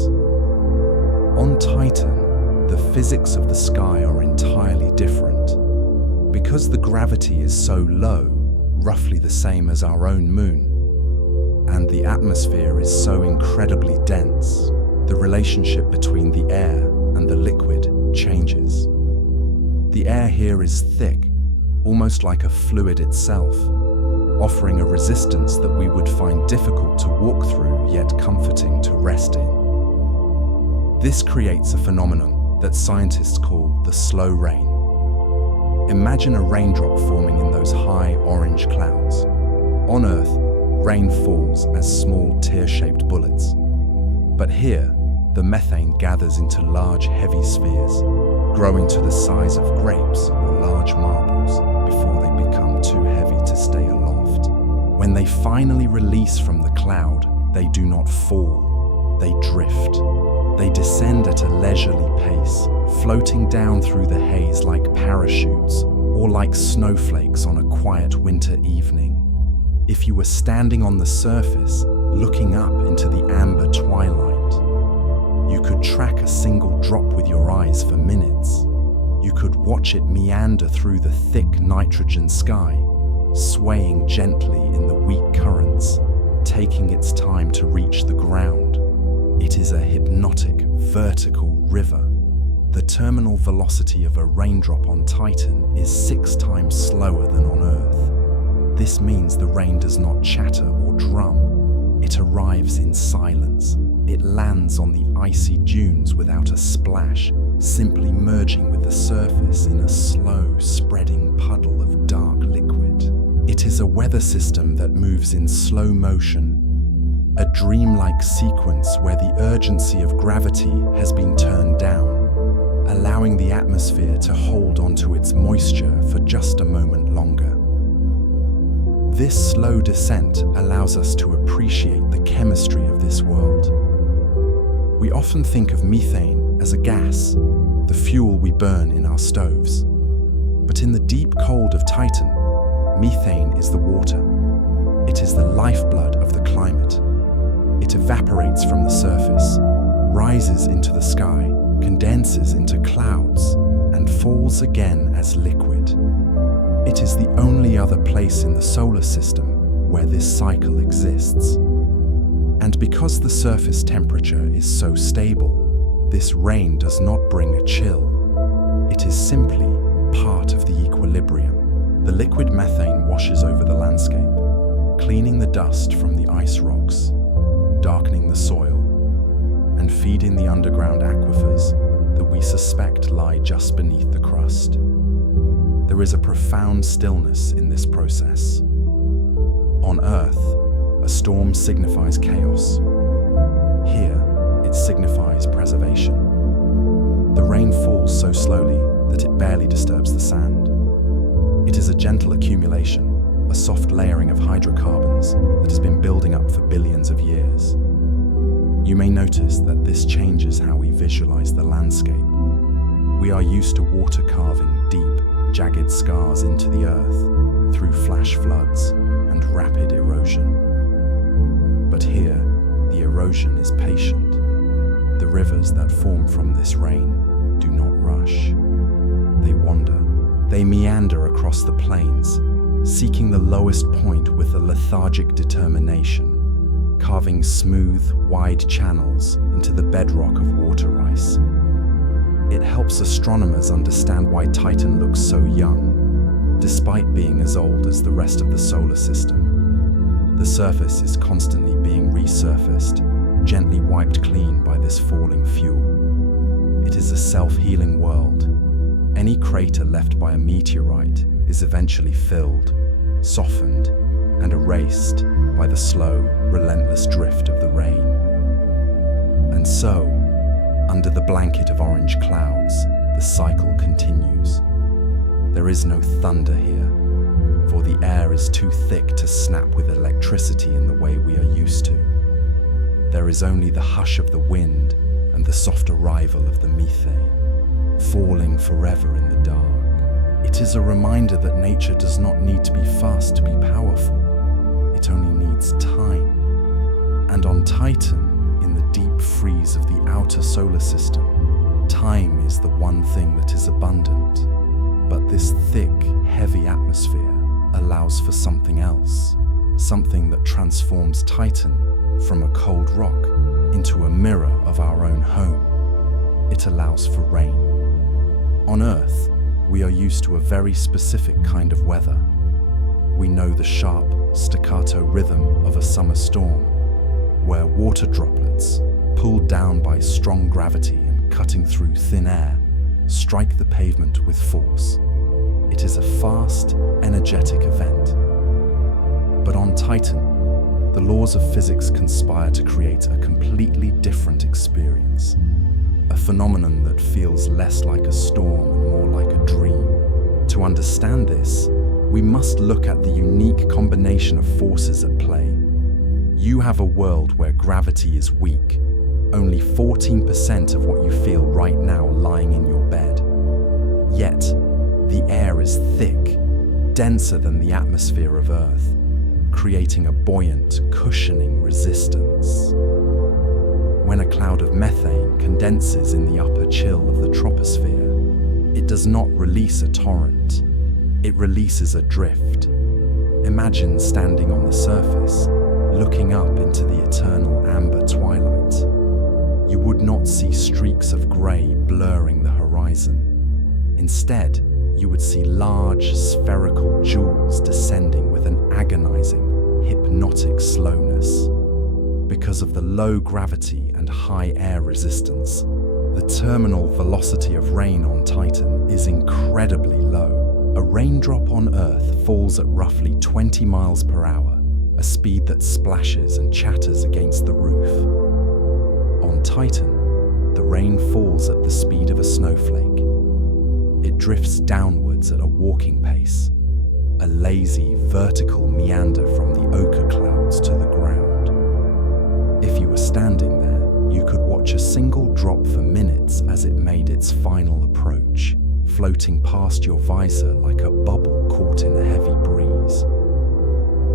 On Titan, the physics of the sky are entirely different. Because the gravity is so low, roughly the same as our own moon, and the atmosphere is so incredibly dense, the relationship between the air and the liquid changes. The air here is thick, almost like a fluid itself, offering a resistance that we would find difficult to walk through yet comforting to rest in. This creates a phenomenon that scientists call the slow rain. Imagine a raindrop forming in those high orange clouds. On Earth, rain falls as small tear-shaped bullets. But here, the methane gathers into large, heavy spheres, growing to the size of grapes or large marbles before they become too heavy to stay aloft. When they finally release from the cloud, they do not fall, they drift. They descend at a leisurely pace, floating down through the haze like parachutes or like snowflakes on a quiet winter evening. If you were standing on the surface, looking up into the amber twilight, you could track a single drop with your eyes for minutes. You could watch it meander through the thick nitrogen sky, swaying gently in the weak currents, taking its time to reach the ground. It is a hypnotic, vertical river The terminal velocity of a raindrop on Titan is 6 times slower than on Earth. This means the rain does not chatter or drum. It arrives in silence. It lands on the icy dunes without a splash, simply merging with the surface in a slow, spreading puddle of dark liquid. It is a weather system that moves in slow motion, a dreamlike sequence where the urgency of gravity has been turned down, allowing the atmosphere to hold onto its moisture for just a moment longer. This slow descent allows us to appreciate the chemistry of this world. We often think of methane as a gas, the fuel we burn in our stoves. But in the deep cold of Titan, methane is the water. It is the lifeblood of the climate. It evaporates from the surface, rises into the sky, condenses into clouds, and falls again as liquid. It is the only other place in the solar system where this cycle exists. And because the surface temperature is so stable, this rain does not bring a chill. It is simply part of the equilibrium. The liquid methane washes over the landscape, cleaning the dust from the ice rocks, darkening the soil, and feeding the underground aquifers that we suspect lie just beneath the crust. There is a profound stillness in this process. On Earth, a storm signifies chaos. Here, it signifies preservation. The rain falls so slowly that it barely disturbs the sand. It is a gentle accumulation, a soft layering of hydrocarbons that has been building up for billions of years. You may notice that this changes how we visualize the landscape. We are used to water carving deep, jagged scars into the earth through flash floods and rapid erosion. But here, the erosion is patient. The rivers that form from this rain do not rush. They wander. They meander across the plains, seeking the lowest point with a lethargic determination, carving smooth, wide channels into the bedrock of water ice. It helps astronomers understand why Titan looks so young, despite being as old as the rest of the solar system. The surface is constantly being resurfaced, gently wiped clean by this falling fuel. It is a self-healing world. Any crater left by a meteorite is eventually filled, softened, and erased by the slow, relentless drift of the rain. And so, under the blanket of orange clouds, the cycle continues. There is no thunder here, for the air is too thick to snap with electricity in the way we are used to. There is only the hush of the wind and the soft arrival of the methane, falling forever in the dark. It is a reminder that nature does not need to be fast to be powerful. It only needs time. And on Titan, in the deep freeze of the outer solar system, time is the one thing that is abundant. But this thick, heavy atmosphere allows for something else, something that transforms Titan from a cold rock into a mirror of our own home. It allows for rain. On Earth, we are used to a very specific kind of weather. We know the sharp, staccato rhythm of a summer storm, where water droplets, pulled down by strong gravity and cutting through thin air, strike the pavement with force. It is a fast, energetic event. But on Titan, the laws of physics conspire to create a completely different experience, a phenomenon that feels less like a storm and more like a dream. To understand this, we must look at the unique combination of forces at play. You have a world where gravity is weak, only 14% of what you feel right now lying in your bed. Yet, the air is thick, denser than the atmosphere of Earth, creating a buoyant, cushioning resistance. When a cloud of methane condenses in the upper chill of the troposphere, it does not release a torrent, it releases a drift. Imagine standing on the surface, looking up into the eternal amber twilight. You would not see streaks of grey blurring the horizon. horizon. Instead, you would see large spherical jewels descending with an agonizing, hypnotic slowness. Because of the low gravity and high air resistance, the terminal velocity of rain on Titan is incredibly low. A raindrop on Earth falls at roughly 20 miles per hour, a speed that splashes and chatters against the roof. On Titan, the rain falls at the speed of a snowflake. It drifts downwards at a walking pace, a lazy, vertical meander from the ochre clouds to the ground. If you were standing there, you could watch a single drop for minutes as it made its final approach, floating past your visor like a bubble caught in a heavy breeze.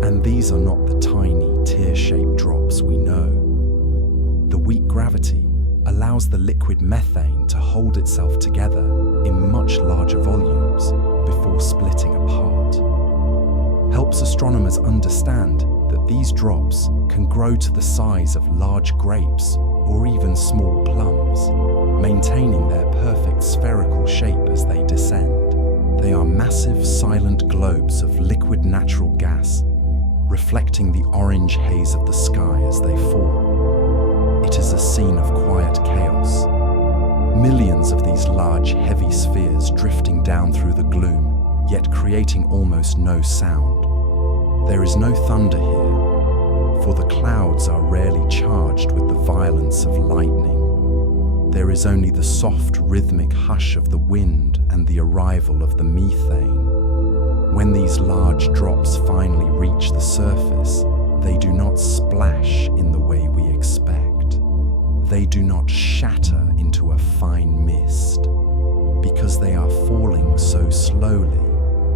And these are not the tiny, tear-shaped drops we know. The weak gravity allows the liquid methane to hold itself together in much larger volumes before splitting apart. Helps astronomers understand that these drops can grow to the size of large grapes or even small plums, maintaining their perfect spherical shape as they descend. They are massive silent globes of liquid natural gas, reflecting the orange haze of the sky as they fall. It is a scene of quiet chaos. Millions of these large, heavy spheres drifting down through the gloom, yet creating almost no sound. There is no thunder here, for the clouds are rarely charged with the violence of lightning. There is only the soft, rhythmic hush of the wind and the arrival of the methane. When these large drops finally reach the surface, they do not splash in the way we expect. They do not shatter into a fine mist. Because they are falling so slowly,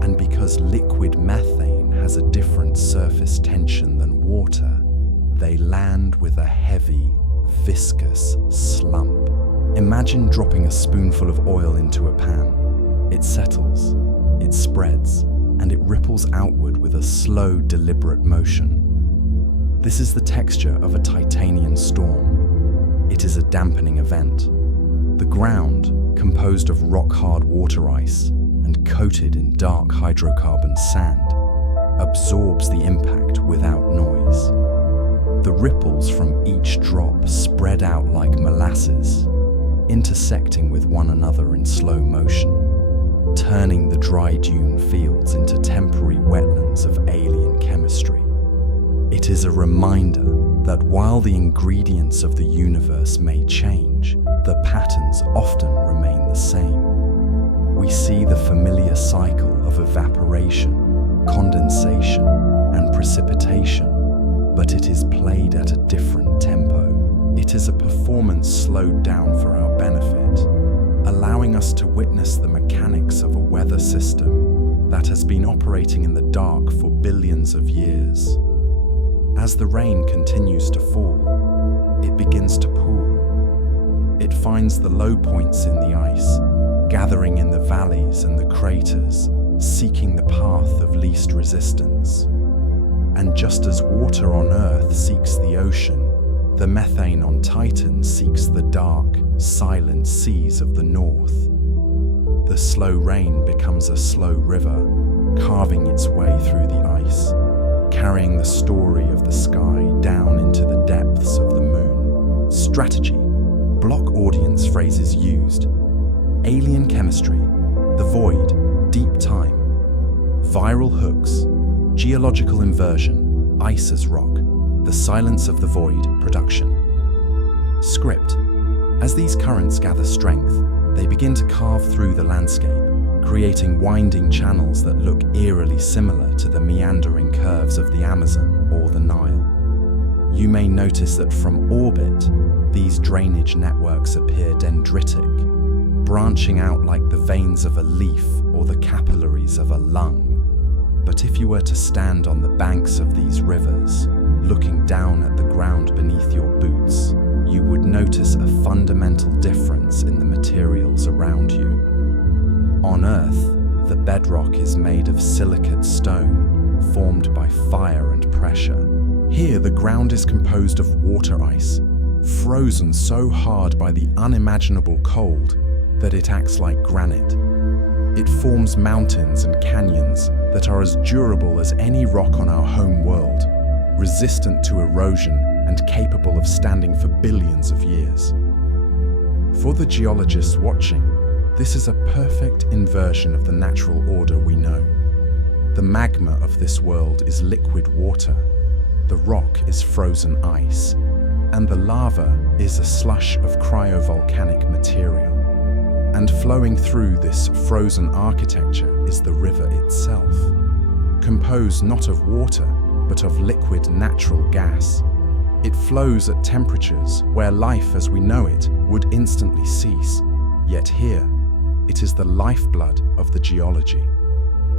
and because liquid methane has a different surface tension than water, they land with a heavy, viscous slump. Imagine dropping a spoonful of oil into a pan. It settles, it spreads, and it ripples outward with a slow, deliberate motion. This is the texture of a Titanian storm. It is a dampening event. The ground, composed of rock-hard water ice and coated in dark hydrocarbon sand, absorbs the impact without noise. The ripples from each drop spread out like molasses, intersecting with one another in slow motion, turning the dry dune fields into temporary wetlands of alien chemistry. It is a reminder that while the ingredients of the universe may change, the patterns often remain the same. We see the familiar cycle of evaporation, condensation, and precipitation, but it is played at a different tempo. It is a performance slowed down for our benefit, allowing us to witness the mechanics of a weather system that has been operating in the dark for billions of years. As the rain continues to fall, it begins to pool. It finds the low points in the ice, gathering in the valleys and the craters, seeking the path of least resistance. And just as water on Earth seeks the ocean, the methane on Titan seeks the dark, silent seas of the north. The slow rain becomes a slow river, carving its way through the ice, carrying the story of the sky down into the depths of the moon. Strategy. Block audience phrases used. Alien chemistry. The void. Deep time. Viral hooks. Geological inversion. Ice as rock. The silence of the void. Production. Script. As these currents gather strength, they begin to carve through the landscape, creating winding channels that look eerily similar to the meandering curves of the Amazon or the Nile. You may notice that from orbit, these drainage networks appear dendritic, branching out like the veins of a leaf or the capillaries of a lung. But if you were to stand on the banks of these rivers, looking down at the ground beneath your boots, you would notice a fundamental difference in the materials around you. On Earth, the bedrock is made of silicate stone, formed by fire and pressure. Here, the ground is composed of water ice, frozen so hard by the unimaginable cold that it acts like granite. It forms mountains and canyons that are as durable as any rock on our home world, resistant to erosion and capable of standing for billions of years. For the geologists watching, this is a perfect inversion of the natural order we know. The magma of this world is liquid water, the rock is frozen ice, and the lava is a slush of cryovolcanic material. And flowing through this frozen architecture is the river itself, composed not of water, but of liquid natural gas. It flows at temperatures where life as we know it would instantly cease. Yet here, it is the lifeblood of the geology.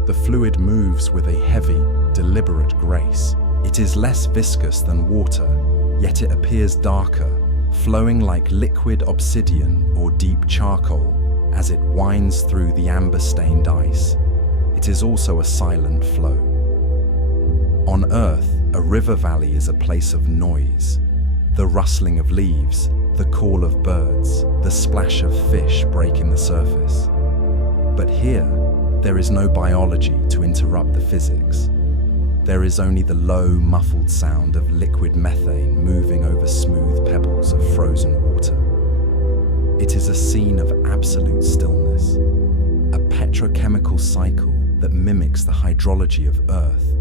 The fluid moves with a heavy, deliberate grace. It is less viscous than water, yet it appears darker, flowing like liquid obsidian or deep charcoal as it winds through the amber-stained ice. It is also a silent flow. On Earth, a river valley is a place of noise. The rustling of leaves, the call of birds, the splash of fish breaking the surface. But here, there is no biology to interrupt the physics. There is only the low, muffled sound of liquid methane moving over smooth pebbles of frozen water. It is a scene of absolute stillness, a petrochemical cycle that mimics the hydrology of Earth,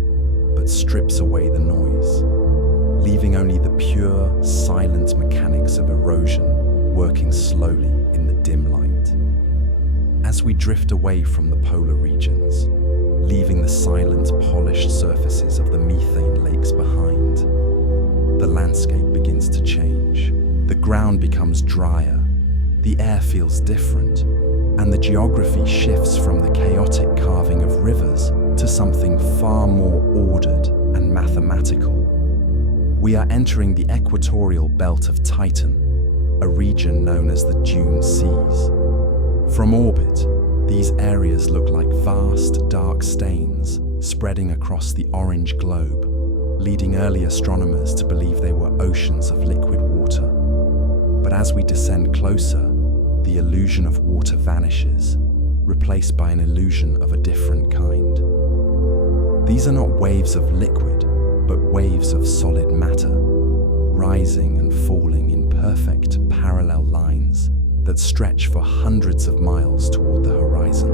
but strips away the noise, leaving only the pure, silent mechanics of erosion working slowly in the dim light. As we drift away from the polar regions, leaving the silent, polished surfaces of the methane lakes behind, the landscape begins to change. The ground becomes drier, the air feels different, and the geography shifts from the chaotic carving of rivers to something far more ordered and mathematical. We are entering the equatorial belt of Titan, a region known as the Dune Seas. From orbit, these areas look like vast, dark stains spreading across the orange globe, leading early astronomers to believe they were oceans of liquid water. But as we descend closer, the illusion of water vanishes, replaced by an illusion of a different kind. These are not waves of liquid, but waves of solid matter, rising and falling in perfect parallel lines that stretch for hundreds of miles toward the horizon.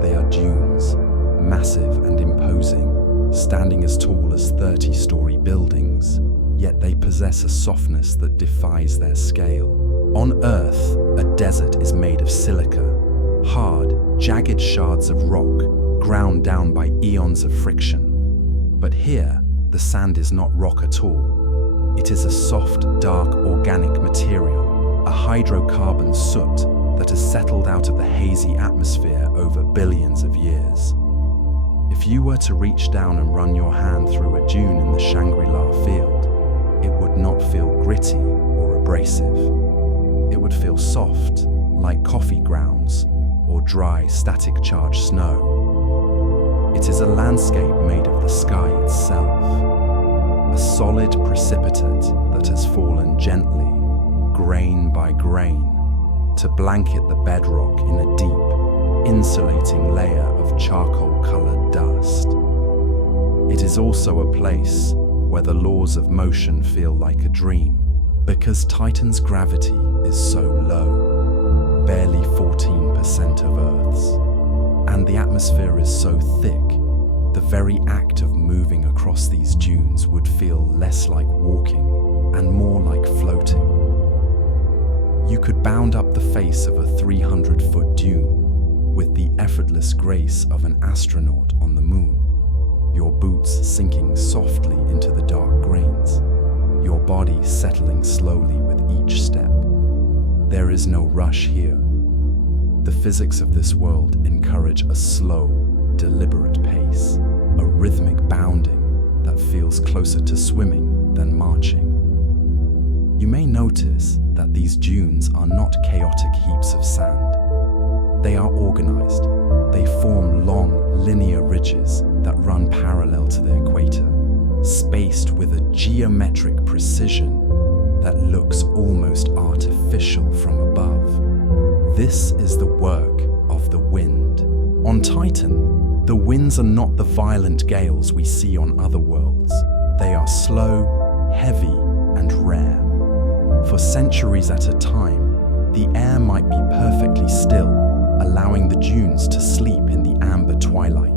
They are dunes, massive and imposing, standing as tall as 30-story buildings, yet they possess a softness that defies their scale. On Earth, a desert is made of silica, hard, jagged shards of rock, ground down by eons of friction. But here, the sand is not rock at all. It is a soft, dark, organic material, a hydrocarbon soot that has settled out of the hazy atmosphere over billions of years. If you were to reach down and run your hand through a dune in the Shangri-La field, it would not feel gritty or abrasive. It would feel soft, like coffee grounds, or dry, static charged snow. It is a landscape made of the sky itself, a solid precipitate that has fallen gently, grain by grain, to blanket the bedrock in a deep, insulating layer of charcoal-colored dust. It is also a place where the laws of motion feel like a dream, because Titan's gravity is so low, barely 14% of Earth's, and the atmosphere is so thick, the very act of moving across these dunes would feel less like walking and more like floating. You could bound up the face of a 300-foot dune with the effortless grace of an astronaut on the moon, your boots sinking softly into the dark grains, your body settling slowly with each step. There is no rush here. The physics of this world encourage a slow, deliberate pace, a rhythmic bounding that feels closer to swimming than marching. You may notice that these dunes are not chaotic heaps of sand. They are organized. They form long, linear ridges that run parallel to the equator, spaced with a geometric precision that looks almost artificial from above. This is the work of the wind. On Titan, the winds are not the violent gales we see on other worlds. They are slow, heavy, and rare. For centuries at a time, the air might be perfectly still, allowing the dunes to sleep in the amber twilight.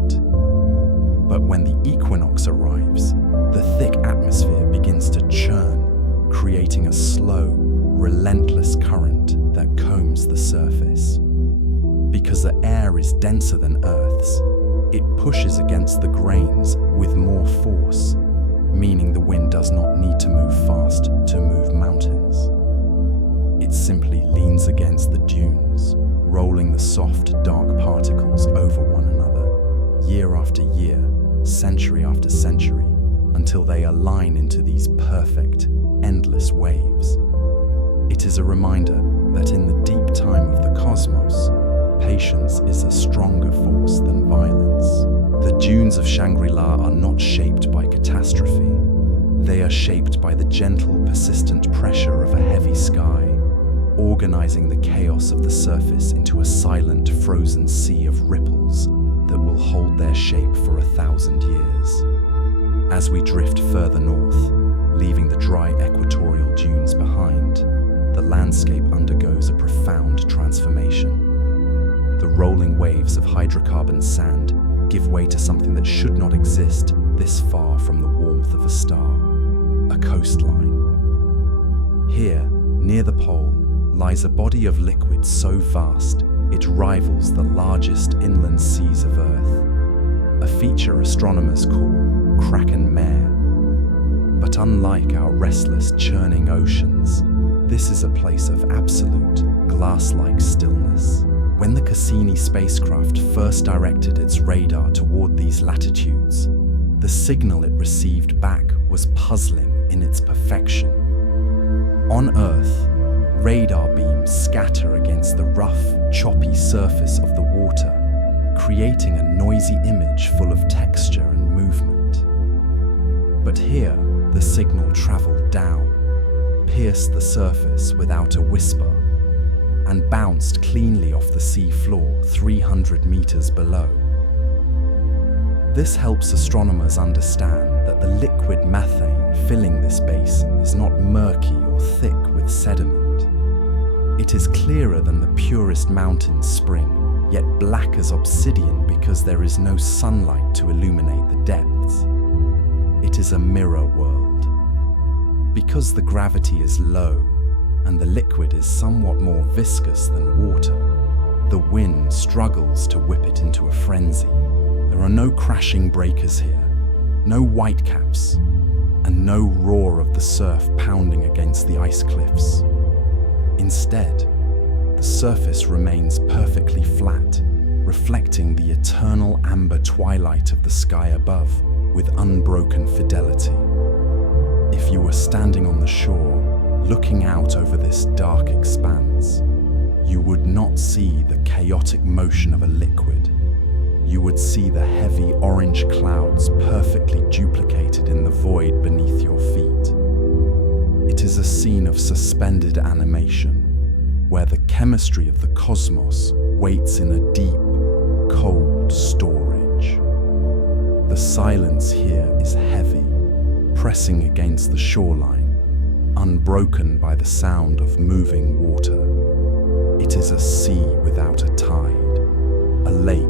But when the equinox arrives, the thick atmosphere begins to churn, creating a slow, relentless current that combs the surface. Because the air is denser than Earth's, it pushes against the grains with more force, meaning the wind does not need to move fast to move mountains. It simply leans against the dunes, rolling the soft, dark particles over one another, year after year, century after century, until they align into these perfect, endless waves. It is a reminder that in the deep time of the cosmos, patience is a stronger force than violence. The dunes of Shangri-La are not shaped by catastrophe. They are shaped by the gentle, persistent pressure of a heavy sky, organizing the chaos of the surface into a silent, frozen sea of ripples that will hold their shape for 1,000 years. As we drift further north, leaving the dry equatorial dunes behind, the landscape undergoes a profound transformation. The rolling waves of hydrocarbon sand give way to something that should not exist this far from the warmth of a star: a coastline. Here, near the pole, lies a body of liquid so vast it rivals the largest inland seas of Earth, a feature astronomers call Kraken Mare. But unlike our restless, churning oceans, this is a place of absolute, glass-like stillness. When the Cassini spacecraft first directed its radar toward these latitudes, the signal it received back was puzzling in its perfection. On Earth, radar beams scatter against the rough, choppy surface of the water, creating a noisy image full of texture and movement. But here, the signal traveled down, pierced the surface without a whisper, and bounced cleanly off the sea floor 300 meters below. This helps astronomers understand that the liquid methane filling this basin is not murky or thick with sediment. It is clearer than the purest mountain spring, yet black as obsidian because there is no sunlight to illuminate the depths. It is a mirror world. Because the gravity is low and the liquid is somewhat more viscous than water, the wind struggles to whip it into a frenzy. There are no crashing breakers here, no whitecaps, and no roar of the surf pounding against the ice cliffs. Instead, the surface remains perfectly flat, reflecting the eternal amber twilight of the sky above with unbroken fidelity. If you were standing on the shore, looking out over this dark expanse, you would not see the chaotic motion of a liquid. You would see the heavy orange clouds perfectly duplicated in the void beneath your feet. It is a scene of suspended animation, where the chemistry of the cosmos waits in a deep, cold storage. The silence here is heavy, pressing against the shoreline, unbroken by the sound of moving water. It is a sea without a tide, a lake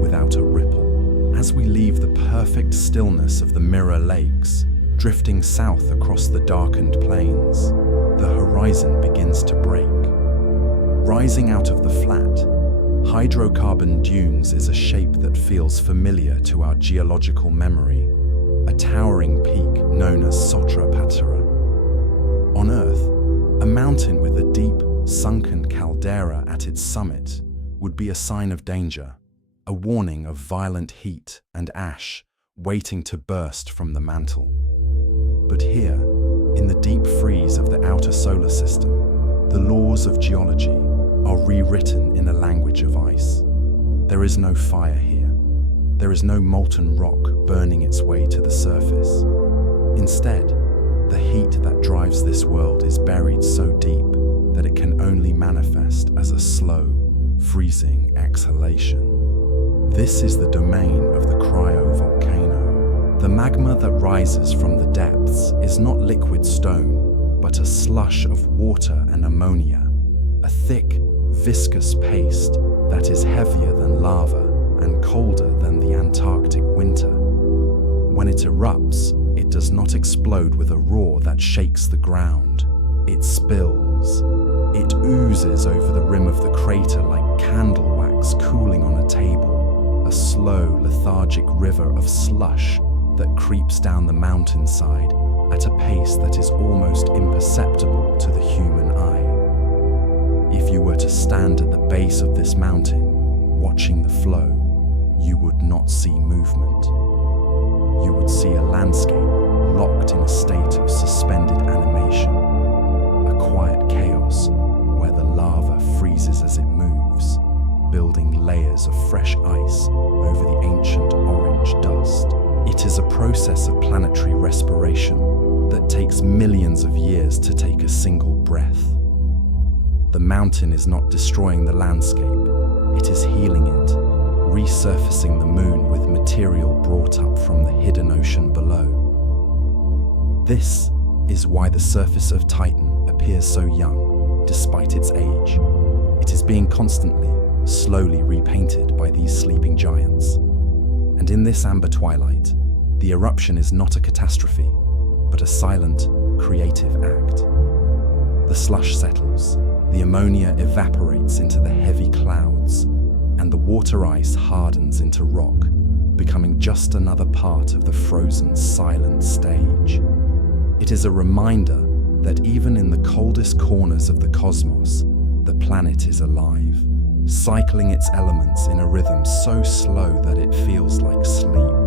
without a ripple. As we leave the perfect stillness of the Mirror Lakes, drifting south across the darkened plains, the horizon begins to break. Rising out of the flat, hydrocarbon dunes is a shape that feels familiar to our geological memory, a towering peak known as Sotra-Patara. On Earth, a mountain with a deep, sunken caldera at its summit would be a sign of danger, a warning of violent heat and ash waiting to burst from the mantle. But here, in the deep freeze of the outer solar system, the laws of geology are rewritten in a language of ice. There is no fire here. There is no molten rock burning its way to the surface. Instead, the heat that drives this world is buried so deep that it can only manifest as a slow, freezing exhalation. This is the domain of the cryovolcano. The magma that rises from the depths is not liquid stone, but a slush of water and ammonia, a thick, viscous paste that is heavier than lava and colder than the Antarctic winter. When it erupts, it does not explode with a roar that shakes the ground. It spills. It oozes over the rim of the crater like candle wax cooling on a table, a slow, lethargic river of slush that creeps down the mountainside at a pace that is almost imperceptible to the human eye. If you were to stand at the base of this mountain, watching the flow, you would not see movement. You would see a landscape locked in a state of suspended animation, a quiet chaos where the lava freezes as it moves, building layers of fresh ice over the ancient orange dust. It is a process of planetary respiration that takes millions of years to take a single breath. The mountain is not destroying the landscape, it is healing it, resurfacing the moon with material brought up from the hidden ocean below. This is why the surface of Titan appears so young, despite its age. It is being constantly, slowly repainted by these sleeping giants. And in this amber twilight, the eruption is not a catastrophe, but a silent, creative act. The slush settles, the ammonia evaporates into the heavy clouds, and the water ice hardens into rock, becoming just another part of the frozen, silent stage. It is a reminder that even in the coldest corners of the cosmos, the planet is alive, cycling its elements in a rhythm so slow that it feels like sleep.